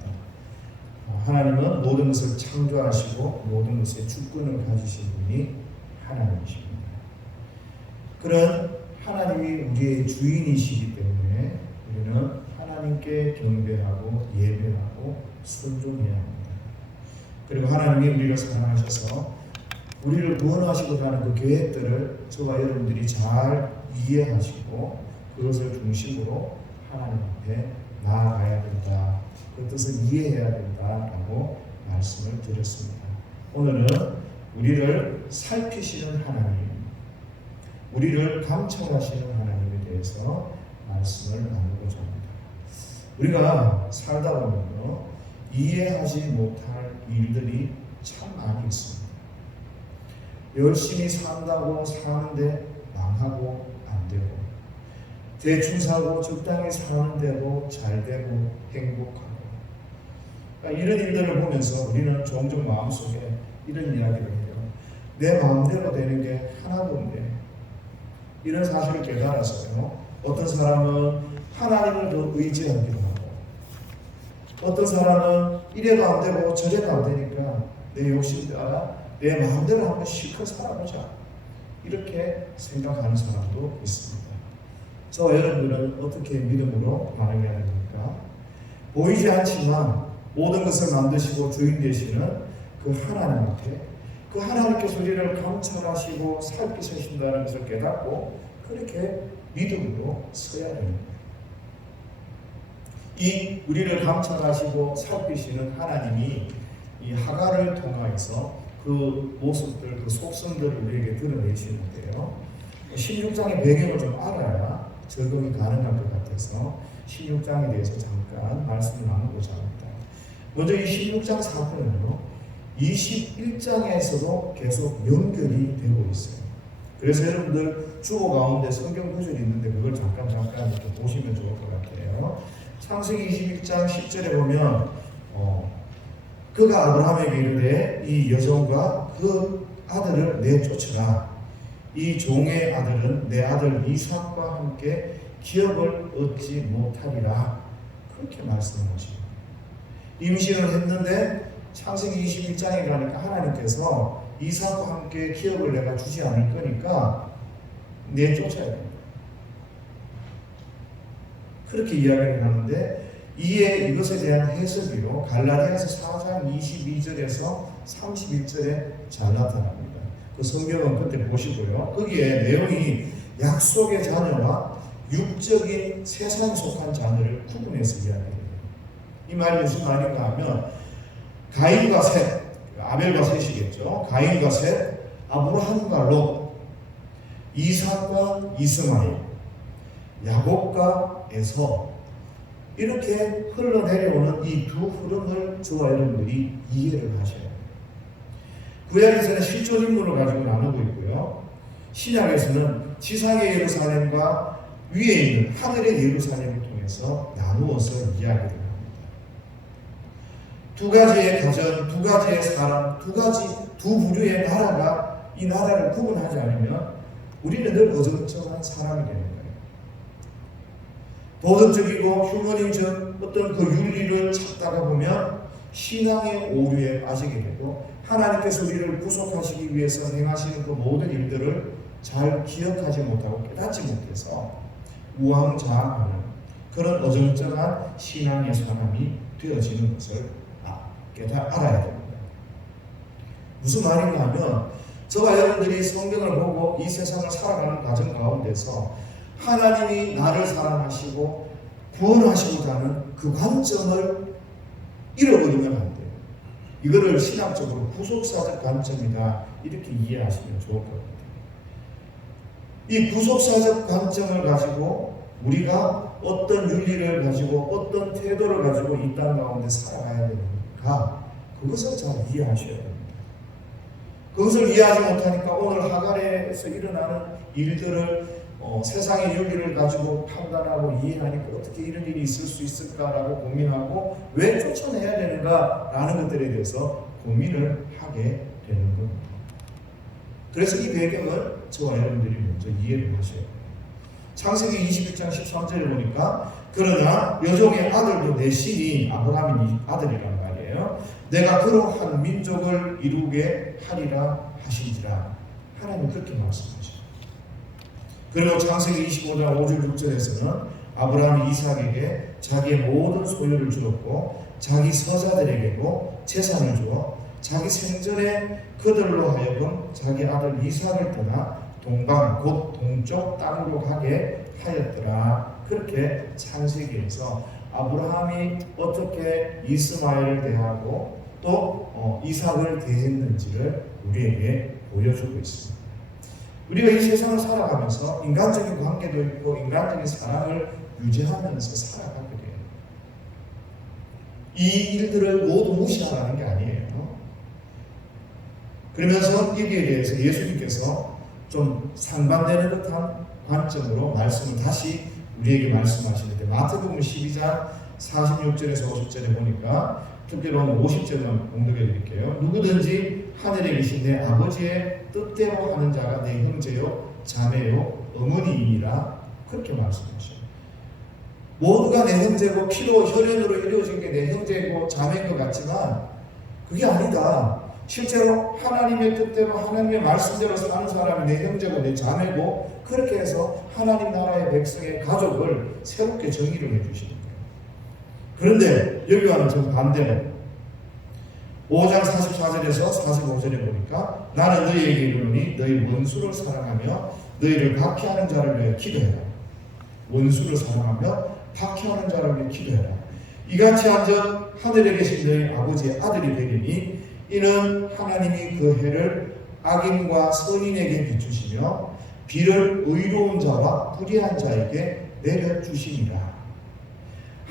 하나님은 모든 것을 창조하시고 모든 것에 주권을 가지신 분이 하나님이십니다. 그런 하나님이 우리의 주인이시기 때문에 우리는 하나님께 경배하고 예배하고 순종해야 합니다. 그리고 하나님이 우리를 사랑하셔서 우리를 구원하시고자 하는 그 계획들을 저와 여러분들이 잘 이해하시고 그것을 중심으로 하나님 앞에 나아가야 된다. 그 뜻을 이해해야 된다라고 말씀을 드렸습니다. 오늘은 우리를 살피시는 하나님, 우리를 감찰하시는 하나님에 대해서 말씀을 나누고자 합니다. 우리가 살다 보면요, 이해하지 못할 일들이 참 많이 있습니다. 열심히 산다고 사는데 망하고 안 되고, 대충 살고 적당히 사는 대로 잘 되고 행복하고, 그러니까 이런 일들을 보면서 우리는 종종 마음속에 이런 이야기를 해요. 내 마음대로 되는 게 하나도 없네. 이런 사실을 깨달아서요. 어떤 사람은 하나님을 더 의지하기도 하고, 어떤 사람은 이래도 안 되고 저래도 안 되니까 내 욕심 따라 내 마음대로 한번 실컷 살아보자, 이렇게 생각하는 사람도 있습니다. 저와 여러분들은 어떻게 믿음으로 반응해야 됩니까? 보이지 않지만 모든 것을 만드시고 주인 되시는 그 하나님 앞에, 그 하나님께서 우리를 감찰하시고 살피신다는 것을 깨닫고 그렇게 믿음으로 서야 됩니다. 이 우리를 감찰하시고 살피시는 하나님이 이 하갈을 통하여서 그 모습들, 그 속성들을 우리에게 드러내시는데요. 16장의 배경을 좀 알아야 적응이 가능할 것 같아서 16장에 대해서 잠깐 말씀을 나누고자 합니다. 먼저 이 16장 사건은요, 21장에서도 계속 연결이 되고 있어요. 그래서 여러분들 주보 가운데 성경 구절이 있는데 그걸 잠깐 이렇게 보시면 좋을 것 같아요. 창세기 21장 10절에 보면 그가 아브라함에게 이르되 이 여종과 그 아들을 내쫓으라. 이 종의 아들은 내 아들 이삭과 함께 기업을 얻지 못하리라. 그렇게 말씀하십니다. 임신을 했는데 창세기 21장에 가니까 하나님께서 이삭과 함께 기업을 내가 주지 않을 거니까 내쫓아야 됩니다. 그렇게 이야기를 하는데 이에 이것에 대한 해석이요, 갈라디아서 4장 22절에서 31절에 잘 나타납니다. 그 성경은 그때 보시고요. 거기에 내용이 약속의 자녀와 육적인 세상에 속한 자녀를 구분해서 이야기해요. 이 말이 무슨 말인가 하면 가인과 셋, 아벨과 셋이겠죠. 가인과 셋, 아브라함과 롯, 이삭과 이스마엘, 야곱과 에서, 이렇게 흘러내려오는 이 두 흐름을 저와 여러분들이 이해를 하셔야 돼요. 구약에서는 실존 인물을 가지고 나누고 있고요. 신약에서는 지상의 예루살렘과 위에 있는 하늘의 예루살렘을 통해서 나누어서 이야기를 합니다. 두 가지의 가정, 두 가지의 사람, 두 부류의 나라가 이 나라를 구분하지 않으면 우리는 늘 어정쩡한 사람이 되는 거예요. 도덕적이고 휴머니즘 어떤 그 윤리를 찾다가 보면 신앙의 오류에 빠지게 되고 하나님께서 우리를 구속하시기 위해서 행하시는 그 모든 일들을 잘 기억하지 못하고 깨닫지 못해서 우왕좌왕하는 그런 어정쩡한 신앙의 사람이 되어지는 것을 알아야 됩니다. 무슨 말인가 하면 저와 여러분들이 성경을 보고 이 세상을 살아가는 과정 가운데서 하나님이 나를 사랑하시고 구원하시고자 하는 그 관점을 잃어버리면 안 돼요. 이거를 신학적으로 구속사적 관점이다, 이렇게 이해하시면 좋을 것 같아요. 이 구속사적 관점을 가지고 우리가 어떤 윤리를 가지고 어떤 태도를 가지고 이 땅 가운데 살아가야 되는가, 그것을 잘 이해하셔야 됩니다. 그것을 이해하지 못하니까 오늘 하갈에서 일어나는 일들을 세상의 윤리를 가지고 판단하고 이해하니까 어떻게 이런 일이 있을 수 있을까라고 고민하고 왜 쫓아내야 되는가라는 것들에 대해서 고민을 하게 되는 겁니다. 그래서 이 배경을 저와 여러분들이 먼저 이해를 하셔야 돼요. 창세기 21장 13절에 보니까 그러나 여종의 아들도 내 신이 아브라함의 아들이란 말이에요. 내가 그로 한 민족을 이루게 하리라 하신지라. 하나님은 그렇게 말씀하십니다. 그리고 창세기 25장 5절 6절에서는 아브라함이 이삭에게 자기의 모든 소유를 주었고 자기 서자들에게도 재산을 주어 자기 생전에 그들로 하여금 자기 아들 이삭을 떠나 동방 곧 동쪽 땅으로 가게 하였더라. 그렇게 창세기에서 아브라함이 어떻게 이스마엘을 대하고 또 이삭을 대했는지를 우리에게 보여주고 있습니다. 우리가 이 세상을 살아가면서 인간적인 관계도 있고 인간적인 사랑을 유지하면서 살아가게 돼요. 이 일들을 모두 무시하라는 게 아니에요. 그러면서 여기에 대해서 예수님께서 좀 상반되는 듯한 관점으로 말씀을 다시 우리에게 말씀하시는데 마태복음 12장 46절에서 50절에 보니까 특별히 50절만 공독해 드릴게요. 누구든지 하늘에 계신 내 아버지의 뜻대로 하는 자가 내 형제요 자매요 어머니이니라 그렇게 말씀하셔요. 모두가 내 형제고 피로 혈연으로 이루어진 게 내 형제고 자매인 것 같지만 그게 아니다. 실제로 하나님의 뜻대로 하나님의 말씀대로 사는 사람이 내 형제고 내 자매고 그렇게 해서 하나님 나라의 백성의 가족을 새롭게 정의를 해주시는 거예요. 그런데 여기와는 정반대로 5장 44절에서 45절에 보니까 나는 너희에게 이르노니 너희 원수를 사랑하며 너희를 박해하는 자를 위해 기도해라. 원수를 사랑하며 박해하는 자를 위해 기도해라. 이같이 한즉 하늘에 계신 너희 아버지의 아들이 되리니 이는 하나님이 그 해를 악인과 선인에게 비추시며 비를 의로운 자와 불의한 자에게 내려주시니라.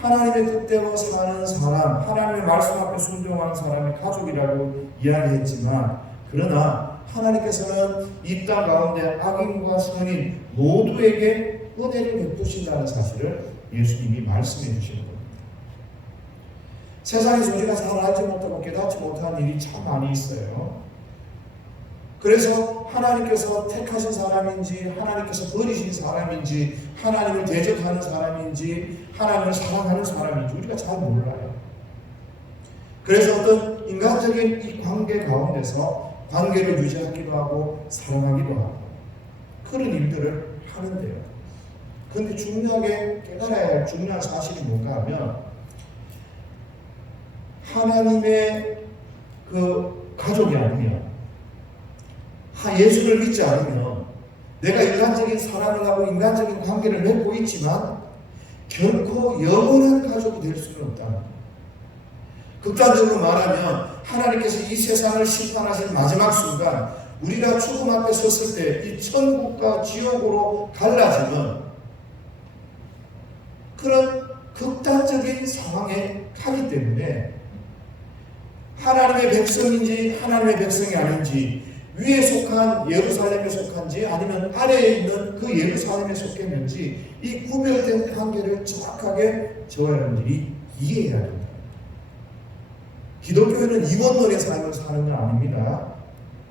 하나님의 뜻대로 사는 사람, 하나님의 말씀 앞에 순종하는 사람이 가족이라고 이야기했지만 그러나 하나님께서는 이 땅 가운데 악인과 선인 모두에게 은혜를 베푸신다는 사실을 예수님이 말씀해 주시는 겁니다. 세상에서 우리가 잘 알지 못하고 깨닫지 못한 일이 참 많이 있어요. 그래서 하나님께서 택하신 사람인지 하나님께서 버리신 사람인지 하나님을 대적하는 사람인지 하나님을 사랑하는 사람인지 우리가 잘 몰라요. 그래서 어떤 인간적인 이 관계 가운데서 관계를 유지하기도 하고 사랑하기도 하고 그런 일들을 하는데요. 그런데 중요하게 깨달아야 할 중요한 사실이 뭔가 하면 하나님의 그 가족이 아니면 예수를 믿지 않으면 내가 인간적인 사랑을 하고 인간적인 관계를 맺고 있지만 결코 영원한 가족이 될 수는 없다는 거예요. 극단적으로 말하면 하나님께서 이 세상을 심판하신 마지막 순간 우리가 죽음 앞에 섰을 때 이 천국과 지옥으로 갈라지는 그런 극단적인 상황에 가기 때문에 하나님의 백성인지 하나님의 백성이 아닌지 위에 속한 예루살렘에 속한지 아니면 아래에 있는 그 예루살렘에 속했는지 이 구별된 관계를 정확하게 저와 여러분들이 이해해야 됩니다. 기독교회는 이원론의 삶을 사는 건 아닙니다.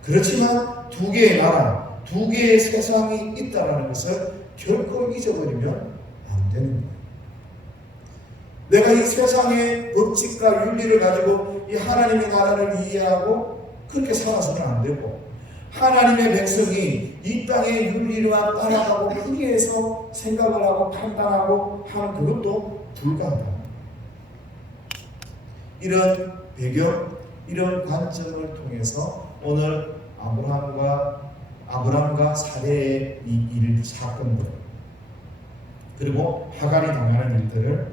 그렇지만 두 개의 나라, 두 개의 세상이 있다는 것을 결코 잊어버리면 안 되는 거예요. 내가 이 세상의 법칙과 윤리를 가지고 이 하나님의 나라를 이해하고 그렇게 살아서는 안 되고 하나님의 백성이 이 땅의 윤리와 따라가고 거기에서 생각을 하고 판단하고 하는 그것도 불가하다. 이런 배경, 이런 관점을 통해서 오늘 아브람과 사례의 이 사건들 그리고 하갈이 당하는 일들을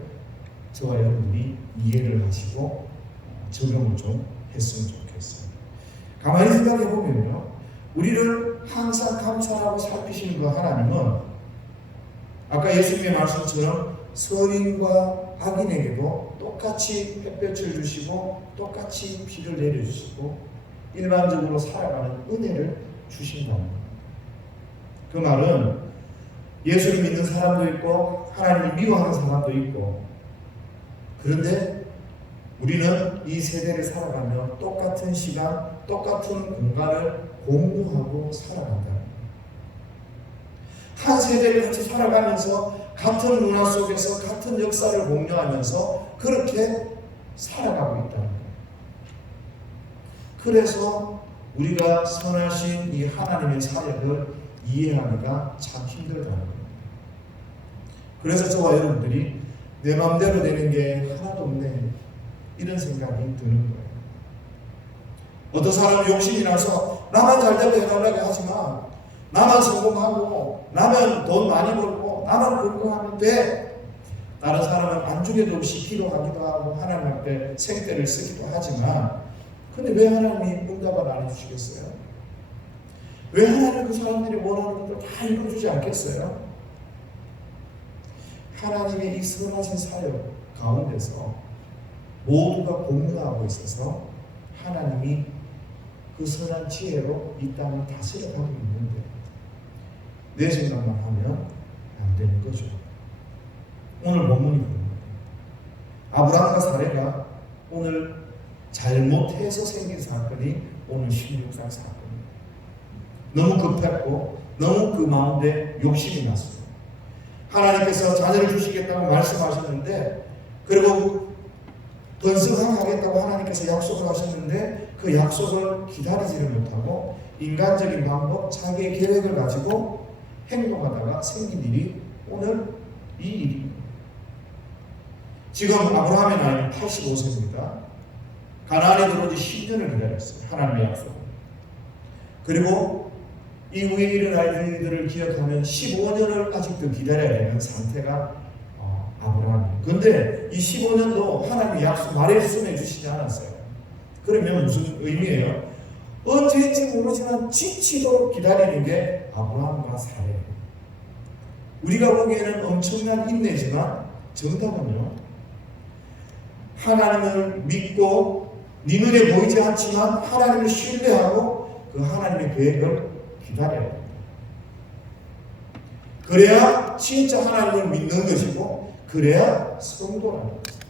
저와 여러분이 이해를 하시고 적용을 좀 했으면 좋겠어요. 가만히 생각해 보면요, 우리를 항상 감찰하고 살피시는 그 하나님은 아까 예수님의 말씀처럼 선인과 악인에게도 똑같이 햇볕을 주시고 똑같이 비를 내려주시고 일반적으로 살아가는 은혜를 주신다는 겁니다. 그 말은 예수를 믿는 사람도 있고 하나님을 미워하는 사람도 있고 그런데 우리는 이 세대를 살아가며 똑같은 시간, 똑같은 공간을 공유하고 살아간다는 거예요. 한 세대를 같이 살아가면서 같은 문화 속에서 같은 역사를 공유하면서 그렇게 살아가고 있다는 거예요. 그래서 우리가 선하신 이 하나님의 사역을 이해하기가 참 힘들다는 거예요. 그래서 저와 여러분들이 내 마음대로 되는 게 하나도 없네 이런 생각이 드는 거예요. 어떤 사람은 욕심이 나서 나만 잘되고 해달라고 하지만 나만 성공하고 나만 돈 많이 벌고 나만 건강하면 돼. 다른 사람은 안중에도 없이 기도하기도 하고 하나님 앞에 생떼를 쓰기도 하지만 근데 왜 하나님이 응답을 안 해주시겠어요? 왜 하나님 그 사람들이 원하는 것들 다 이루어주지 않겠어요? 하나님의 이 선하신 사역 가운데서 모두가 공유하고 있어서 하나님이 그 선한 지혜로 이 땅을 다스려가고 있는데 내 생각만 하면 안 되는 거죠. 오늘 본문이 그런 거예요. 아브라함과 사례가 오늘 잘못해서 생긴 사건이 오늘 16상 사건입니다. 너무 급했고 너무 그 마음에 욕심이 났어요. 하나님께서 자녀를 주시겠다고 말씀하셨는데, 그리고 번성하겠다고 하나님께서 약속을 하셨는데 그 약속을 기다리지를 못하고 인간적인 방법, 자기의 계획을 가지고 행동하다가 생긴 일이 오늘 이 일입니다. 지금 아브라함의 나이는 85세입니다. 가나안에 들어온 지 10년을 기다렸어요. 하나님의 약속. 그리고 이후에 일어날 일들을 기억하면 15년을 아직도 기다려야 되는 상태가 아브라함이에요. 그런데 이 15년도 하나님의 약속 말씀해 주시지 않았어요. 그러면 무슨 의미예요? 언제인지 모르지만 지치도록 기다리는 게 아브라함과 사례예요. 우리가 보기에는 엄청난 인내지만 정답은요, 하나님을 믿고 네 눈에 보이지 않지만 하나님을 신뢰하고 그 하나님의 계획을 기다려야 됩니다. 그래야 진짜 하나님을 믿는 것이고, 그래야 성도라는 것입니다.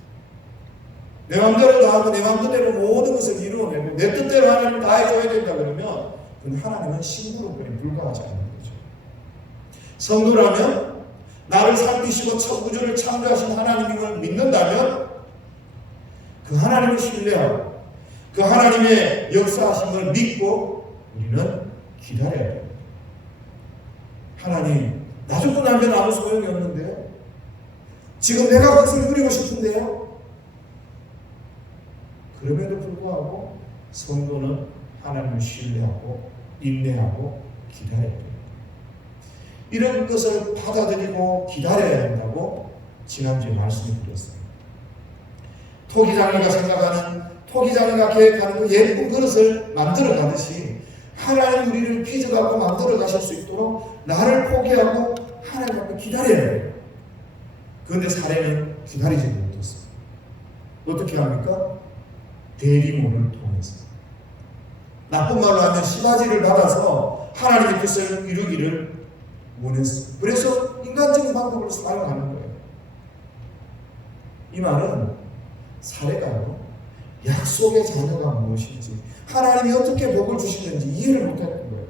내 마음대로 다 하고 내 마음대로 모든 것을 이루어내고 내 뜻대로 하나님 다 해줘야 된다 그러면 그건 하나님은 심부름꾼에 불과하지 않는 거죠. 성도라면 나를 살피시고 천구주를 창조하신 하나님을 믿는다면 그 하나님을 신뢰하고 그 하나님의 역사하심을 믿고 우리는 기다려야 됩니다. 하나님, 나 죽고 나면 아무 소용이 없는데요. 지금 내가 그것을 누리고 싶은데요. 그럼에도 불구하고 성도는 하나님을 신뢰하고 인내하고 기다려야 됩니다. 이런 것을 받아들이고 기다려야 한다고 지난주에 말씀을 드렸습니다. 토기장이가 생각하는, 토기장이가 계획하는 그 예쁜 그릇을 만들어 가듯이 하나님 우리를 빚어갖고 만들어 가실 수 있도록 나를 포기하고 하나님 앞에 기다려야 해요. 그런데 사례는 기다리지 못했어요. 어떻게 합니까? 대리모를 통해서. 나쁜 말로 하면 시바지를 받아서 하나님의 뜻을 이루기를 원했어요. 그래서 인간적인 방법으로 살아가는 거예요. 이 말은 사례가요, 약속의 자녀가 무엇인지, 하나님이 어떻게 복을 주시는지 이해를 못했던 거예요.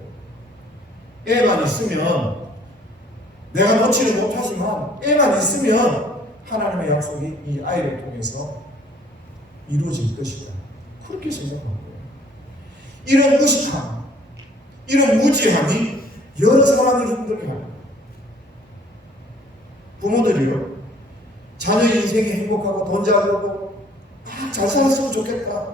애만 있으면, 내가 놓지를 못하지만 애만 있으면 하나님의 약속이 이 아이를 통해서 이루어질 것이다. 그렇게 생각한 거예요. 이런 무식함, 이런 무지함이 여러 사람을 힘들게 합니다. 부모들이요, 자녀의 인생이 행복하고 돈 잘 벌고 잘 살았으면 좋겠다.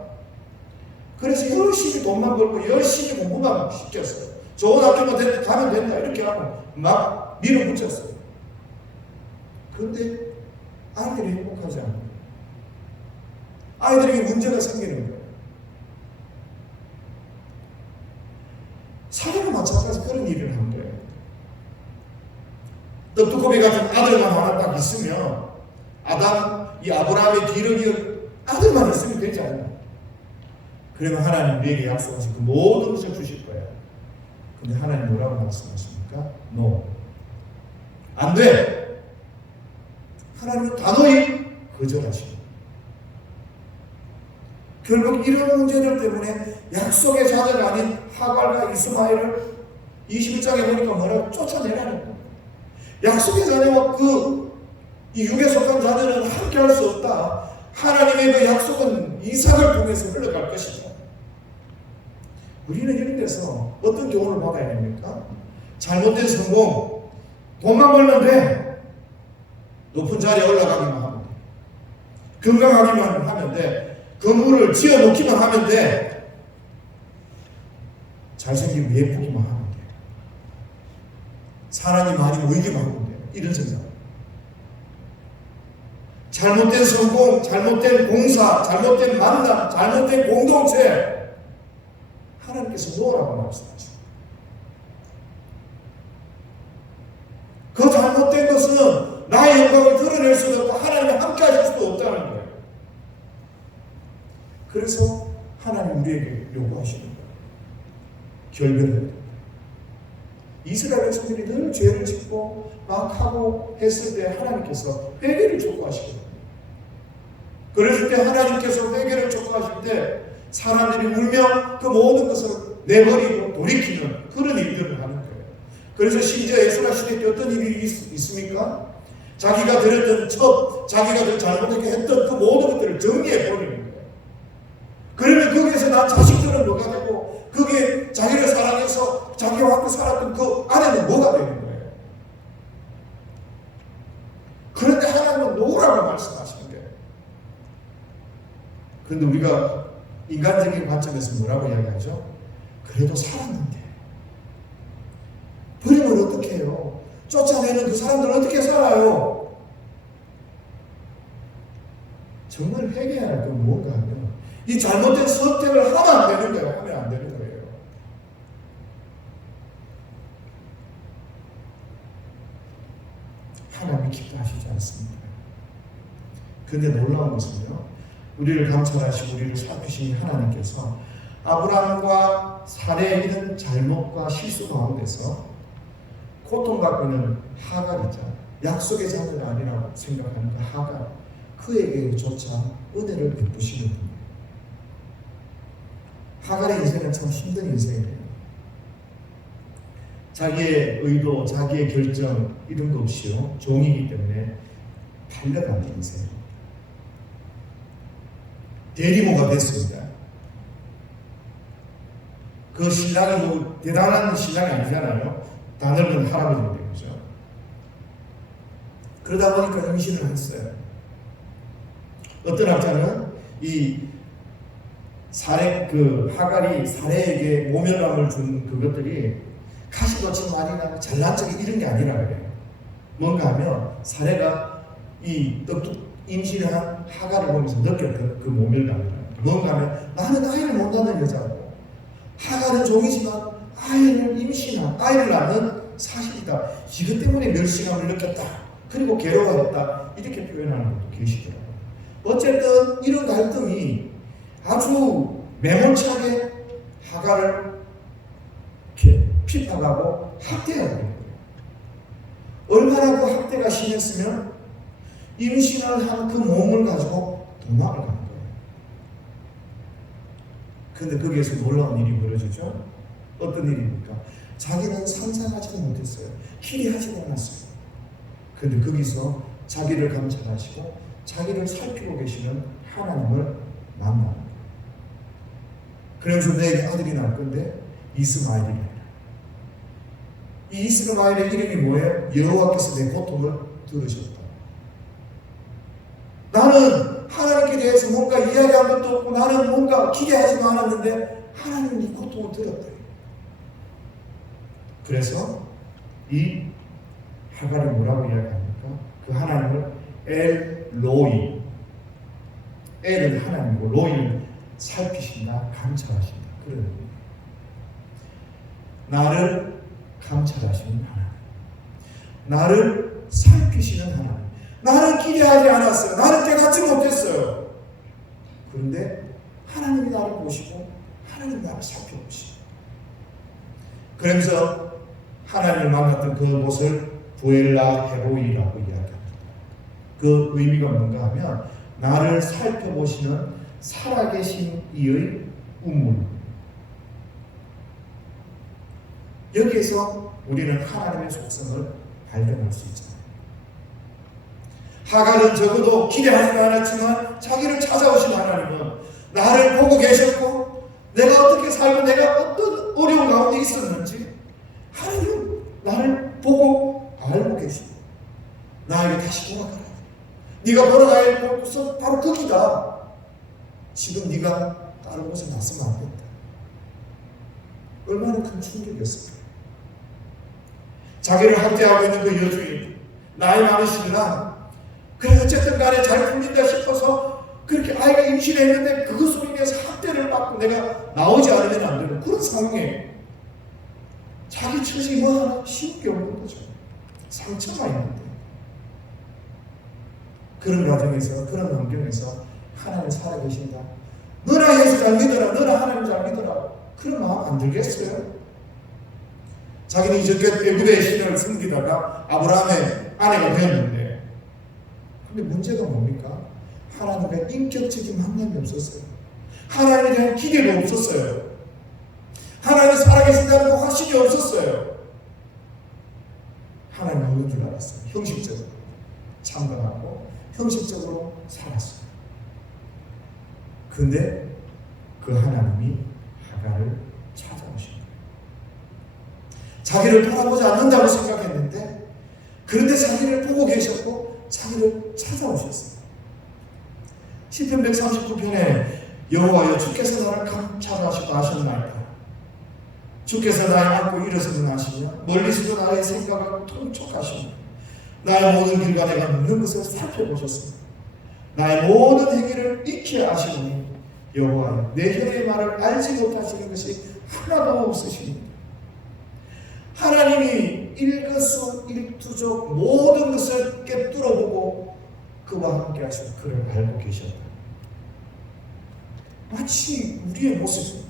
그래서 열심히 돈만 벌고 열심히 공부만 시켰어요. 좋은 학교만 가면 된다 이렇게 하고 막 밀어붙였어요. 그런데 아이들이 행복하지 않아요. 아이들에게 문제가 생기는 거예요. 사례가 마찬가지 그런 일을 한 거예요. 떡두꺼비 같은 아들만 하나 딱 있으면, 이 아브라함의 뒤를 아들만 있으면 되지 않나요? 그러면 하나님 우리에게 약속하신 그 모든 것을 주실 거예요. 근데 하나님 뭐라고 말씀하십니까? No. 안 돼. 하나님은 단호히 거절하십니다. 결국 이런 문제들 때문에 약속의 자녀가 아닌 하갈과 이스마엘을 21장에 보니까 뭐라고 쫓아내라는 거예요. 약속의 자녀와 이 육에 속한 자녀는 함께 할 수 없다. 하나님의 그 약속은 이삭을 통해서 흘러갈 것이다. 우리는 이런 데서 어떤 교훈을 받아야 됩니까? 잘못된 성공, 돈만 벌면 돼. 높은 자리에 올라가기만 하면 돼. 건강하기만 하면 돼. 건물을 지어놓기만 하면 돼. 잘생기고 예쁘기만 하면 돼. 사람이 많이 모이기만 하면 돼. 이런 생각. 잘못된 성공, 잘못된 공사, 잘못된 만남, 잘못된 공동체, 하나님께서 뭐라고 말씀하십니까? 그 잘못된 것은 나의 영광을 드러낼 수도 없고 하나님이 함께 하실 수도 없다는 거예요. 그래서 하나님 우리에게 요구하시는 거예요. 결별해야 됩니다. 이스라엘 백성들이 늘 죄를 짓고 막 하고 했을 때 하나님께서 회개를 촉구하시거든요. 그랬을 때 하나님께서 회개를 촉구하실 때 사람들이 울며 그 모든 것을 내버리고 돌이키는 그런 일들을 하는 거예요. 그래서 심지어 에스라 시대 때 어떤 일이 있습니까? 자기가 들었던 자기가 잘못하게 했던 그 모든 것들을 정리해 버리는 거예요. 그러면 거기에서 난 자식들은 뭐가 되고 그게 자기를 사랑해서 자기와 함께 살았던 그 아내는 뭐가 되는 거예요. 그런데 하나님은 노라고 말씀하시는 거예요. 그런데 우리가 인간적인 관점에서 뭐라고 이야기하죠? 그래도 살았는데 버리면 어떻게 해요? 쫓아내는 그 사람들은 어떻게 살아요? 정말 회개해야 할 건 뭔가 하면 이 잘못된 선택을 하면 안 되는 거예요. 하면 안 되는 거예요. 하나님이 기뻐하시지 않습니다. 그런데 놀라운 것은요, 우리를 감찰하시고 우리를 살피신 하나님께서 아브라함과 사레의 이런 잘못과 실수 가운데서 고통받고 있는 하갈이자 약속의 자녀가 아니라고 생각하는 그 하갈, 그에게조차 은혜를 베푸시는 분이에요. 하갈의 인생은 참 힘든 인생이에요. 자기의 의도, 자기의 결정 이런 거 없이요, 종이기 때문에 팔려가는 인생. 대리모가 됐습니다. 그 신랑이 뭐 대단한 신랑이 아니잖아요. 다늙은 할아버지인데, 그죠? 그러다 보니까 임신을 했어요. 어떤 학자는 이 하갈이 사레에게 모멸감을 준 그것들이 가시돋친 말이나 잘난 척이 이런 게 아니라 그래요. 뭔가 하면 사레가 이 임신을 한 하갈을 보면서 느꼈던 그 모멸감이라. 뭔가 하면 나는 아이를 못 낳는 여자고 하갈은 종이지만 아이를 임신한 아이를 낳는 사실이다. 이것 때문에 멸시감을 느꼈다. 그리고 괴로워했다. 이렇게 표현하는 것도 계시더라고요. 어쨌든 이런 갈등이 아주 매몰차게 하갈을 핍박하고 학대하고 있는 거예요. 얼마나 그 학대가 심했으면 임신을 한 그 몸을 가지고 도망을 가는 거예요. 그런데 거기에서 놀라운 일이 벌어지죠. 어떤 일입니까? 자기는 상상하지도 못했어요. 기대하지도 않았어요. 그런데 거기서 자기를 감찰하시고 자기를 살피고 계시는 하나님을 만나는 거예요. 그래서 내게 아들이 날 건데 이스마엘이라. 이 이스마엘의 이름이 뭐예요? 여호와께서 내 고통을 들으셨다. 나는 하나님께 대해서 뭔가 이야기한 것도 없고 나는 뭔가 기대하지도 않았는데 하나님이 고통을 들었다. 그래서 이 하갈이 뭐라고 이야기합니까? 그 하나님을 엘로이, 엘은 하나님이고 로이는 살피신다, 감찰하신다. 그런 의미입니다. 나를 감찰하시는 하나님, 나를 살피시는 하나님. 나는 기대하지 않았어요. 나는 깨닫지 못했어요. 그런데 하나님이 나를 보시고 하나님이 나를 살펴보시고, 그러면서 하나님을 만났던 그곳을 부엘라 헤로이라고 이야기합니다. 그 의미가 뭔가 하면 나를 살펴보시는 살아계신 이의 운문. 여기에서 우리는 하나님의 속성을 발견할 수 있잖아요. 하갈은 적어도 기대하지 않았지만 자기를 찾아오신 하나님은 나를 보고 계셨고 내가 어떻게 살고 내가 어떤 어려운 가운데 있었는지 하나님은 나를 보고 알고 계시고 나에게 다시 돌아가라. 네가 돌아가야 할 곳은 바로 거기다. 지금 네가 다른 곳에 났으면 안 된다. 얼마나 큰 충격이었을까. 자기를 학대하고 있는 그 여주인, 나이 많으시나 그래 어쨌든 간에 잘 풀린다 싶어서 그렇게 아이가 임신했는데 그것 소리 내서 학대를 받고 내가 나오지 않으면 안 되는 그런 상황에 자기 처지 뭐 하나 쉬운 게 없는 거죠. 상처가 있는데 그런 과정에서 그런 환경에서 하나님 살아계신다. 너나 예수 잘 믿어라. 너나 하나님 잘 믿어라. 그런 마음 안 들겠어요? 자기는 이렇게 애굽의 신을 섬기다가 아브라함의 아내가 되었는데 근데 문제가 뭡니까? 하나님과 인격적인 만남이 없었어요. 하나님에 대한 기대도 없었어요. 하나님이 살아계신다는 그 확신이 없었어요. 하나님은 없는 줄 알았어요. 형식적으로 참관하고 형식적으로 살았어요. 근데 그 하나님이 하갈을 찾아오십니다. 자기를 돌아보지 않는다고 생각했는데 그런데 자기를 보고 계셨고 자기를 찾아오셨어요. 시편 139편에 여호와여 주께서 나를 감찰하시고 아셨나이까. 주께서 나의 안고 일어서는 하시며 멀리서도 나의 생각을 통촉하시며 나의 모든 길과 내가 묻는 것을 살펴보셨습니다. 나의 모든 행위를 익히 아시오니 여호와여 내 혀의 말을 알지 못하시는 것이 하나도 없으십니다. 하나님이 일거수일투족 모든 것을 꿰뚫어보고 그와 함께 하시고 그를 알고 계셨다. 마치 우리의 모습입니다.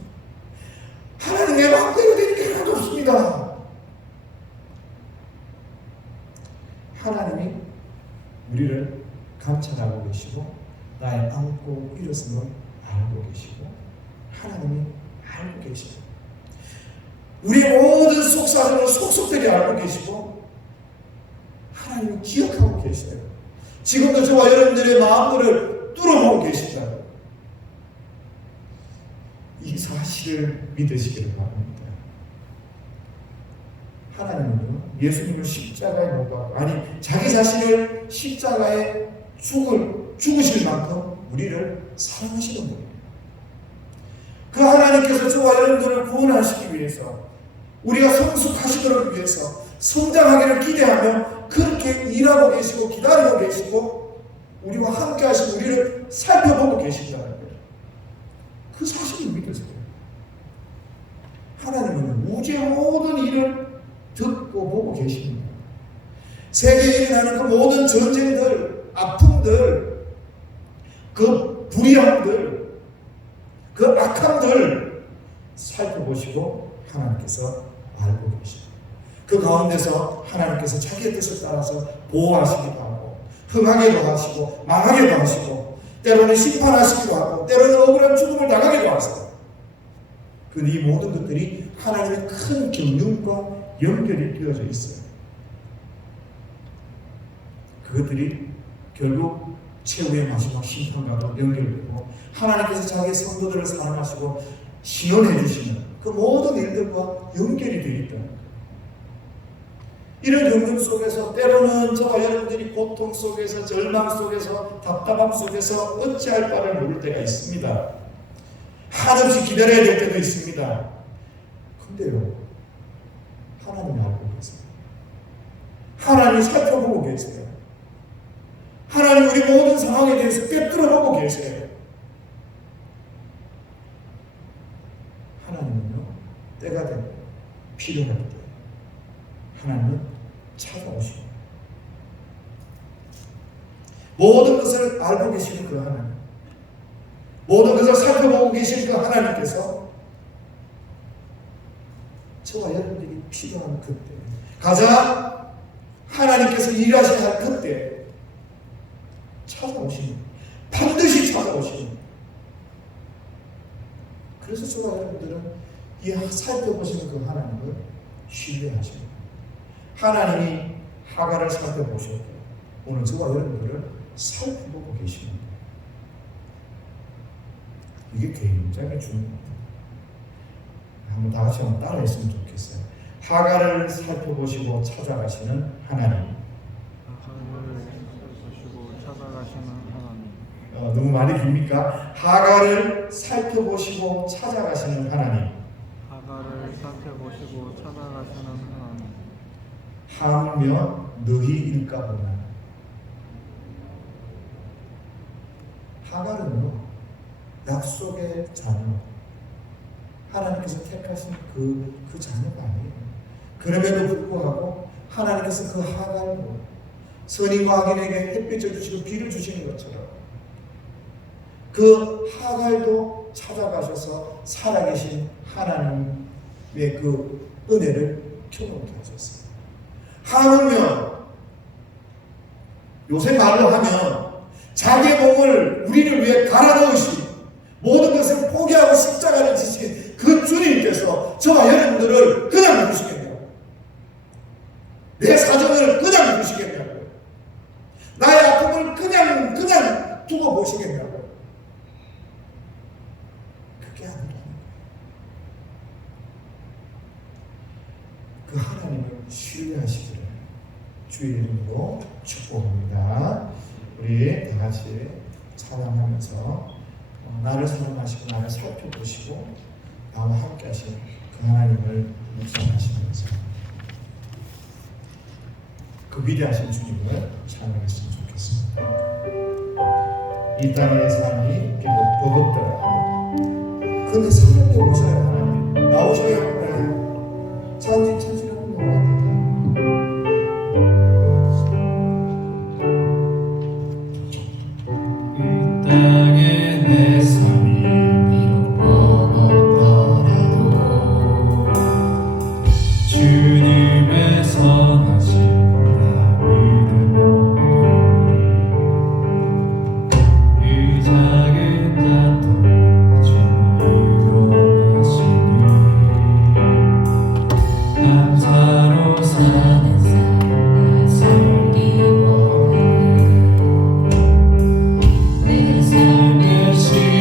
하나님의 마음대로 되는 게 하나도 없습니다. 하나님이 우리를 감찰하고 계시고 나의 안고 일어서는 알고 계시고 하나님이 알고 계시고 우리의 모든 속사정을 속속들이 알고 계시고 하나님이 기억하고 계셔요. 지금도 저와 여러분들의 마음들을 뚫어보고 계시다. 이 사실을 믿으시기를 바랍니다. 하나님은요, 예수님을 십자가에 못 박고, 아니 자기 자신을 십자가에 죽으실 만큼 우리를 사랑하시는 분입니다. 그 하나님께서 저와 여러분들을 구원하시기 위해서, 우리가 성숙하시도록 위해서, 성장하기를 기대하며 그렇게 일하고 계시고 기다리고 계시고 우리와 함께 하시고 우리를 살펴보고 계신다는 거예요. 그 사실을 믿으세요. 하나님은 우주의 모든 일을 듣고 보고 계십니다. 세계에 일어나는 그 모든 전쟁들, 아픔들, 그 불의함들, 그 악함들 살펴보시고 하나님께서 알고 계십니다. 그 가운데서 하나님께서 자기의 뜻을 따라서 보호하시기도 하고 흥하게도 하시고 망하게도 하시고 때로는 심판하시기도 하고 때로는 억울한 죽음을 당하기도 하세요. 그 이 모든 것들이 하나님의 큰 경륜과 연결이 되어져 있어요. 그것들이 결국 최후의 마지막 심판과도 연결되고 하나님께서 자기의 성도들을 사랑하시고 시원해 주시는 그 모든 일들과 연결이 되어 있다는 거예요. 이런 경륜 속에서 때로는 저와 여러분들이 고통 속에서 절망 속에서 답답함 속에서 어찌할 바를 모를 때가 있습니다. 한없이 기다려야 될 때도 있습니다. 근데요, 하나님이 알고 계세요. 하나님이 살펴보고 계세요. 하나님 우리 모든 상황에 대해서 꿰뚫어보고 계세요. 하나님은요, 때가 되고 필요할 때 하나님은 찾아오십니다. 모든 것을 알고 계시는 그 하나님, 모든 것을 살펴보고 계시는 그 하나님께서 저와 여러분들이 필요한 그때, 가장 하나님께서 일하셔야 할 그때 찾아오십니다. 반드시 찾아오십니다. 그래서 저와 여러분들은 이 살펴보시는 그 하나님을 신뢰하십니다. 하나님이 하갈을 살펴보셨고 오늘 저와 여러분들을 살펴보고 계십니다. 이게 굉장히 중요합니다. 한번 다 같이 한번 따라했으면 좋겠어요. 하갈을 살펴보시고 찾아가시는 하나님. 하갈을 살펴보시고 찾아가시는 하나님. 너무 많이 깁니까? 하갈을 살펴보시고 찾아가시는 하나님. 하갈을 살펴보시고 찾아가시는 하나님. 하물며 너희 일까보나. 하갈은요, 약속의 자녀, 하나님께서 택하신 그 자녀가 아니에요. 그럼에도 불구하고 하나님께서 그 하갈도 선인과 악인에게 햇빛을 주시고 비를 주시는 것처럼 그 하갈도 찾아가셔서 살아계신 하나님의 그 은혜를 경험케 하셨어요. 하물며 요새 말로 하면 자기의 몸을 우리를 위해 갈아 넣으신 모든 것을 포기하고 십자가를 지신 그 주님께서 저와 여러분들을 그냥 두시겠냐고. 내 사정을 그냥 두시겠냐고. 나의 아픔을 그냥 두고 보시겠냐고. 그게 아니라 그 하나님을 신뢰하시기를 주의 이름으로 축복합니다. 우리 다 같이 찬양하면서 나를 사랑하시고 나를 살펴보시고 나와 함께 하신 그 하나님을 묵상하시면서 그 위대하신 주님을 찬양했으면 좋겠습니다. 이 땅의 삶이 비록 버겁더라도 근데 사랑에 오셔야 하나님 나오셔야 합니다. 찾으려는 거랍니다. 이 땅에 내 삶이 비록 버겁더라도 주님의 선하심 나 믿으며 이 작은 자도 주님 일어나시니 감사로 사는 삶 살기 원해 내 삶의 시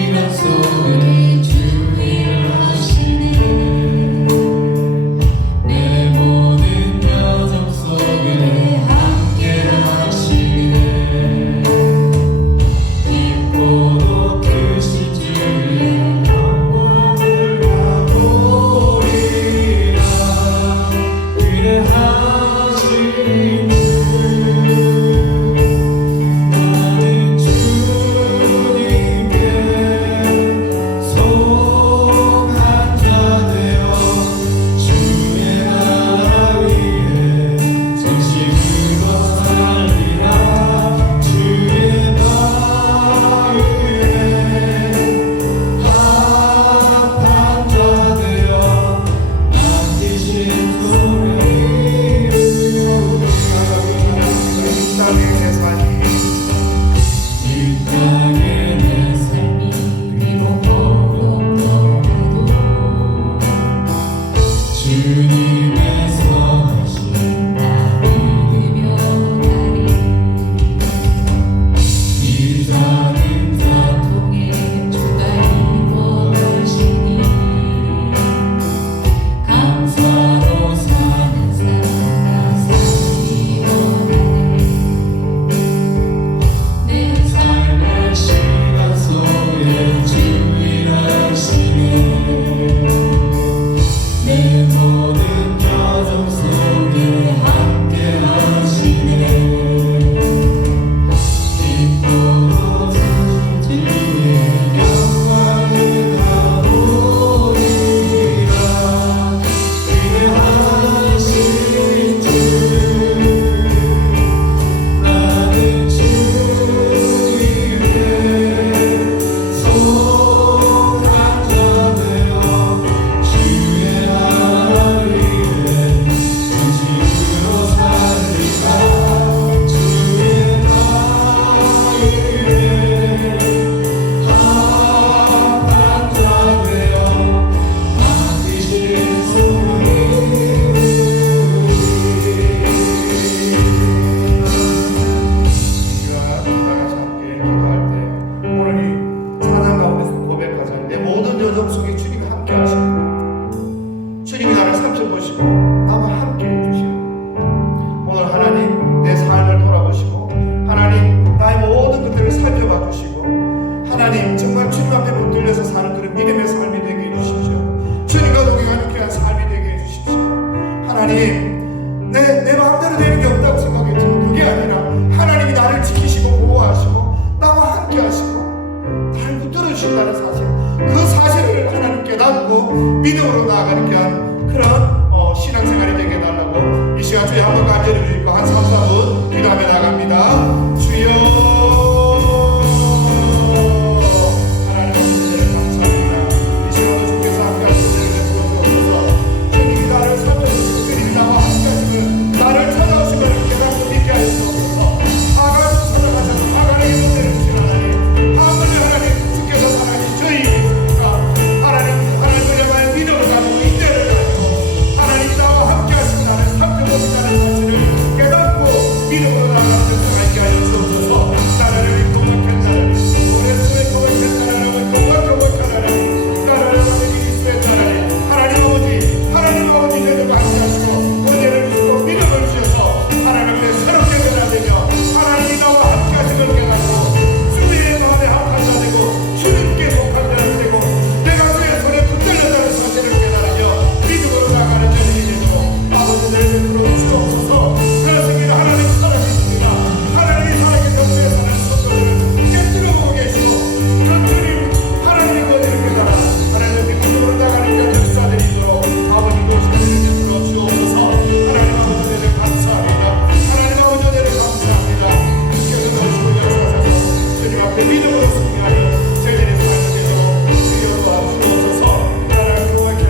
믿음으로 승리하여 저희들의 삶을 되도록 주여 도와주옵소서. 나라를 통하여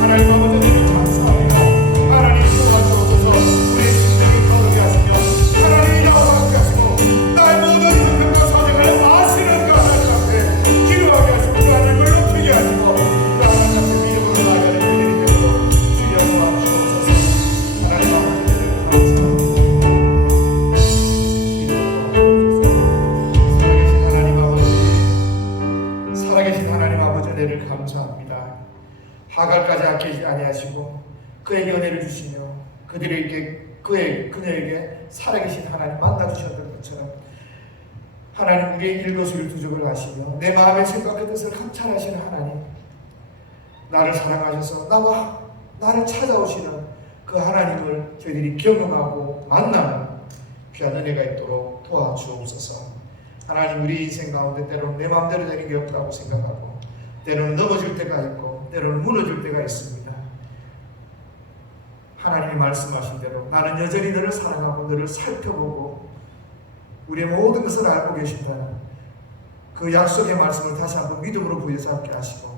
하나님 아버지 은혜를 감사합니다. 하나님 도와주옵소서. 우리의 심장이 거룩히 하시며 하나님이 나와 함께 하시고 나의 모든 형편과 사정을 아시는 그 하나님 앞에 기도하게 하시고 그 하나님을 높이게 하시고 그 하나님 앞에 믿음으로 나아가는 그들이 되도록 주여 도와주옵소서. 하나님 아버지 은혜를 감사합니다. 살아계신 하나님 아버지 은혜를 감사합니다. 하갈까지 아끼지 아니하시고 그에게 은혜를 주시며 그녀에게 살아계신 하나님 만나 주셨던 것처럼 하나님 우리의 일거수일투족을 하시며 내 마음의 생각과 뜻을 감찰하시는 하나님, 나를 사랑하셔서 나를 찾아오시는 그 하나님을 저희들이 경험하고 만나는 귀한 은혜가 있도록 도와주옵소서. 하나님, 우리 인생 가운데 때로는 내 마음대로 되는 게 없다고 생각하고 때로는 넘어질 때가 있고 때로는 무너질 때가 있습니다. 하나님이 말씀하신 대로 나는 여전히 너를 사랑하고 너를 살펴보고 우리의 모든 것을 알고 계신다는 그 약속의 말씀을 다시 한번 믿음으로 부여잡게 하시고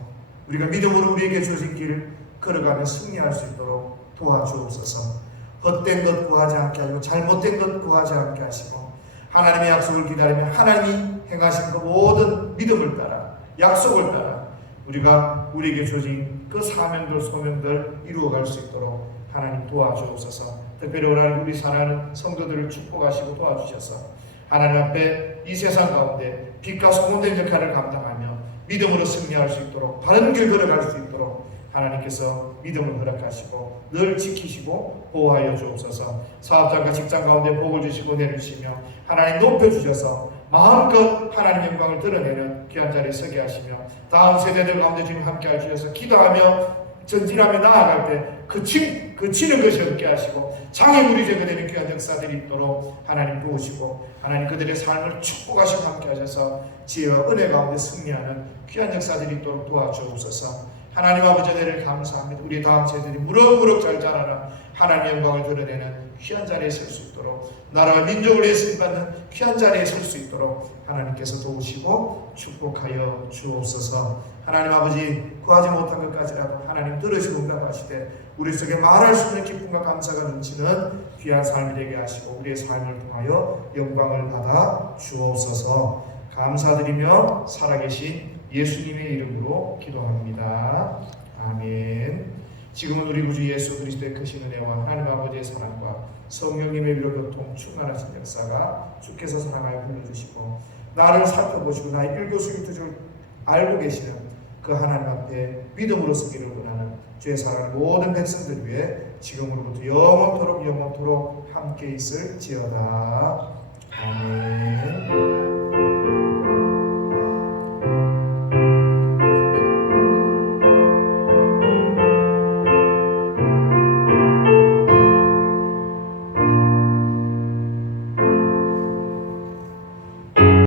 우리가 믿음으로 우리에게 주어진 길을 걸어가며 승리할 수 있도록 도와주옵소서. 헛된 것 구하지 않게 하시고 잘못된 것 구하지 않게 하시고 하나님의 약속을 기다리며 하나님이 행하신 그 모든 믿음을 따라 약속을 따라 우리가 우리에게 주어진 그 사명들 소명들 이루어갈 수 있도록 하나님 도와주옵소서. 특별히 오늘 우리 사랑하는 성도들을 축복하시고 도와주셔서 하나님 앞에 이 세상 가운데 빛과 소문된 역할을 감당하며 믿음으로 승리할 수 있도록 바른 길 걸어갈 수 있도록 하나님께서 믿음을 허락하시고 늘 지키시고 보호하여 주옵소서. 사업장과 직장 가운데 복을 주시고 내주시며 하나님 높여주셔서 마음껏 하나님 영광을 드러내는 귀한 자리에 서게 하시며 다음 세대들 가운데 지금 함께 하셔서 기도하며 전진하며 나아갈 때 그치는 것이 없게 하시고 장애물이 제거되는 귀한 역사들이 있도록 하나님 도우시고 하나님 그들의 삶을 축복하시고 함께 하셔서 지혜와 은혜 가운데 승리하는 귀한 역사들이 있도록 도와주옵소서. 하나님 아버지 은혜를 감사합니다. 우리 다음 세대들이 무럭무럭 잘 자라나 하나님의 영광을 드러내는 귀한 자리에 설 수 있도록 나라와 민족을 위해 쓰임받는 귀한 자리에 설 수 있도록 하나님께서 도우시고 축복하여 주옵소서. 하나님 아버지 구하지 못한 것까지라도 하나님 들으시고 응답하시되 우리 속에 말할 수 있는 기쁨과 감사가 넘치는 귀한 삶이 되게 하시고 우리의 삶을 통하여 영광을 받아 주옵소서. 감사드리며 살아계신 예수님의 이름으로 기도합니다. 아멘. 지금은 우리 구주 예수 그리스도의 크신 은혜와 하나님 아버지의 사랑과 성령님의 위로 교통 충만하신 역사가 주께서 사랑하여 불러주시고 나를 살펴보시고 나의 일거수일투족을 알고 계시는 그 하나님 앞에 믿음으로 서기를 원하는 주의 사랑하는 모든 백성들 위해 지금으로부터 영원토록 함께 있을지어다. 아멘.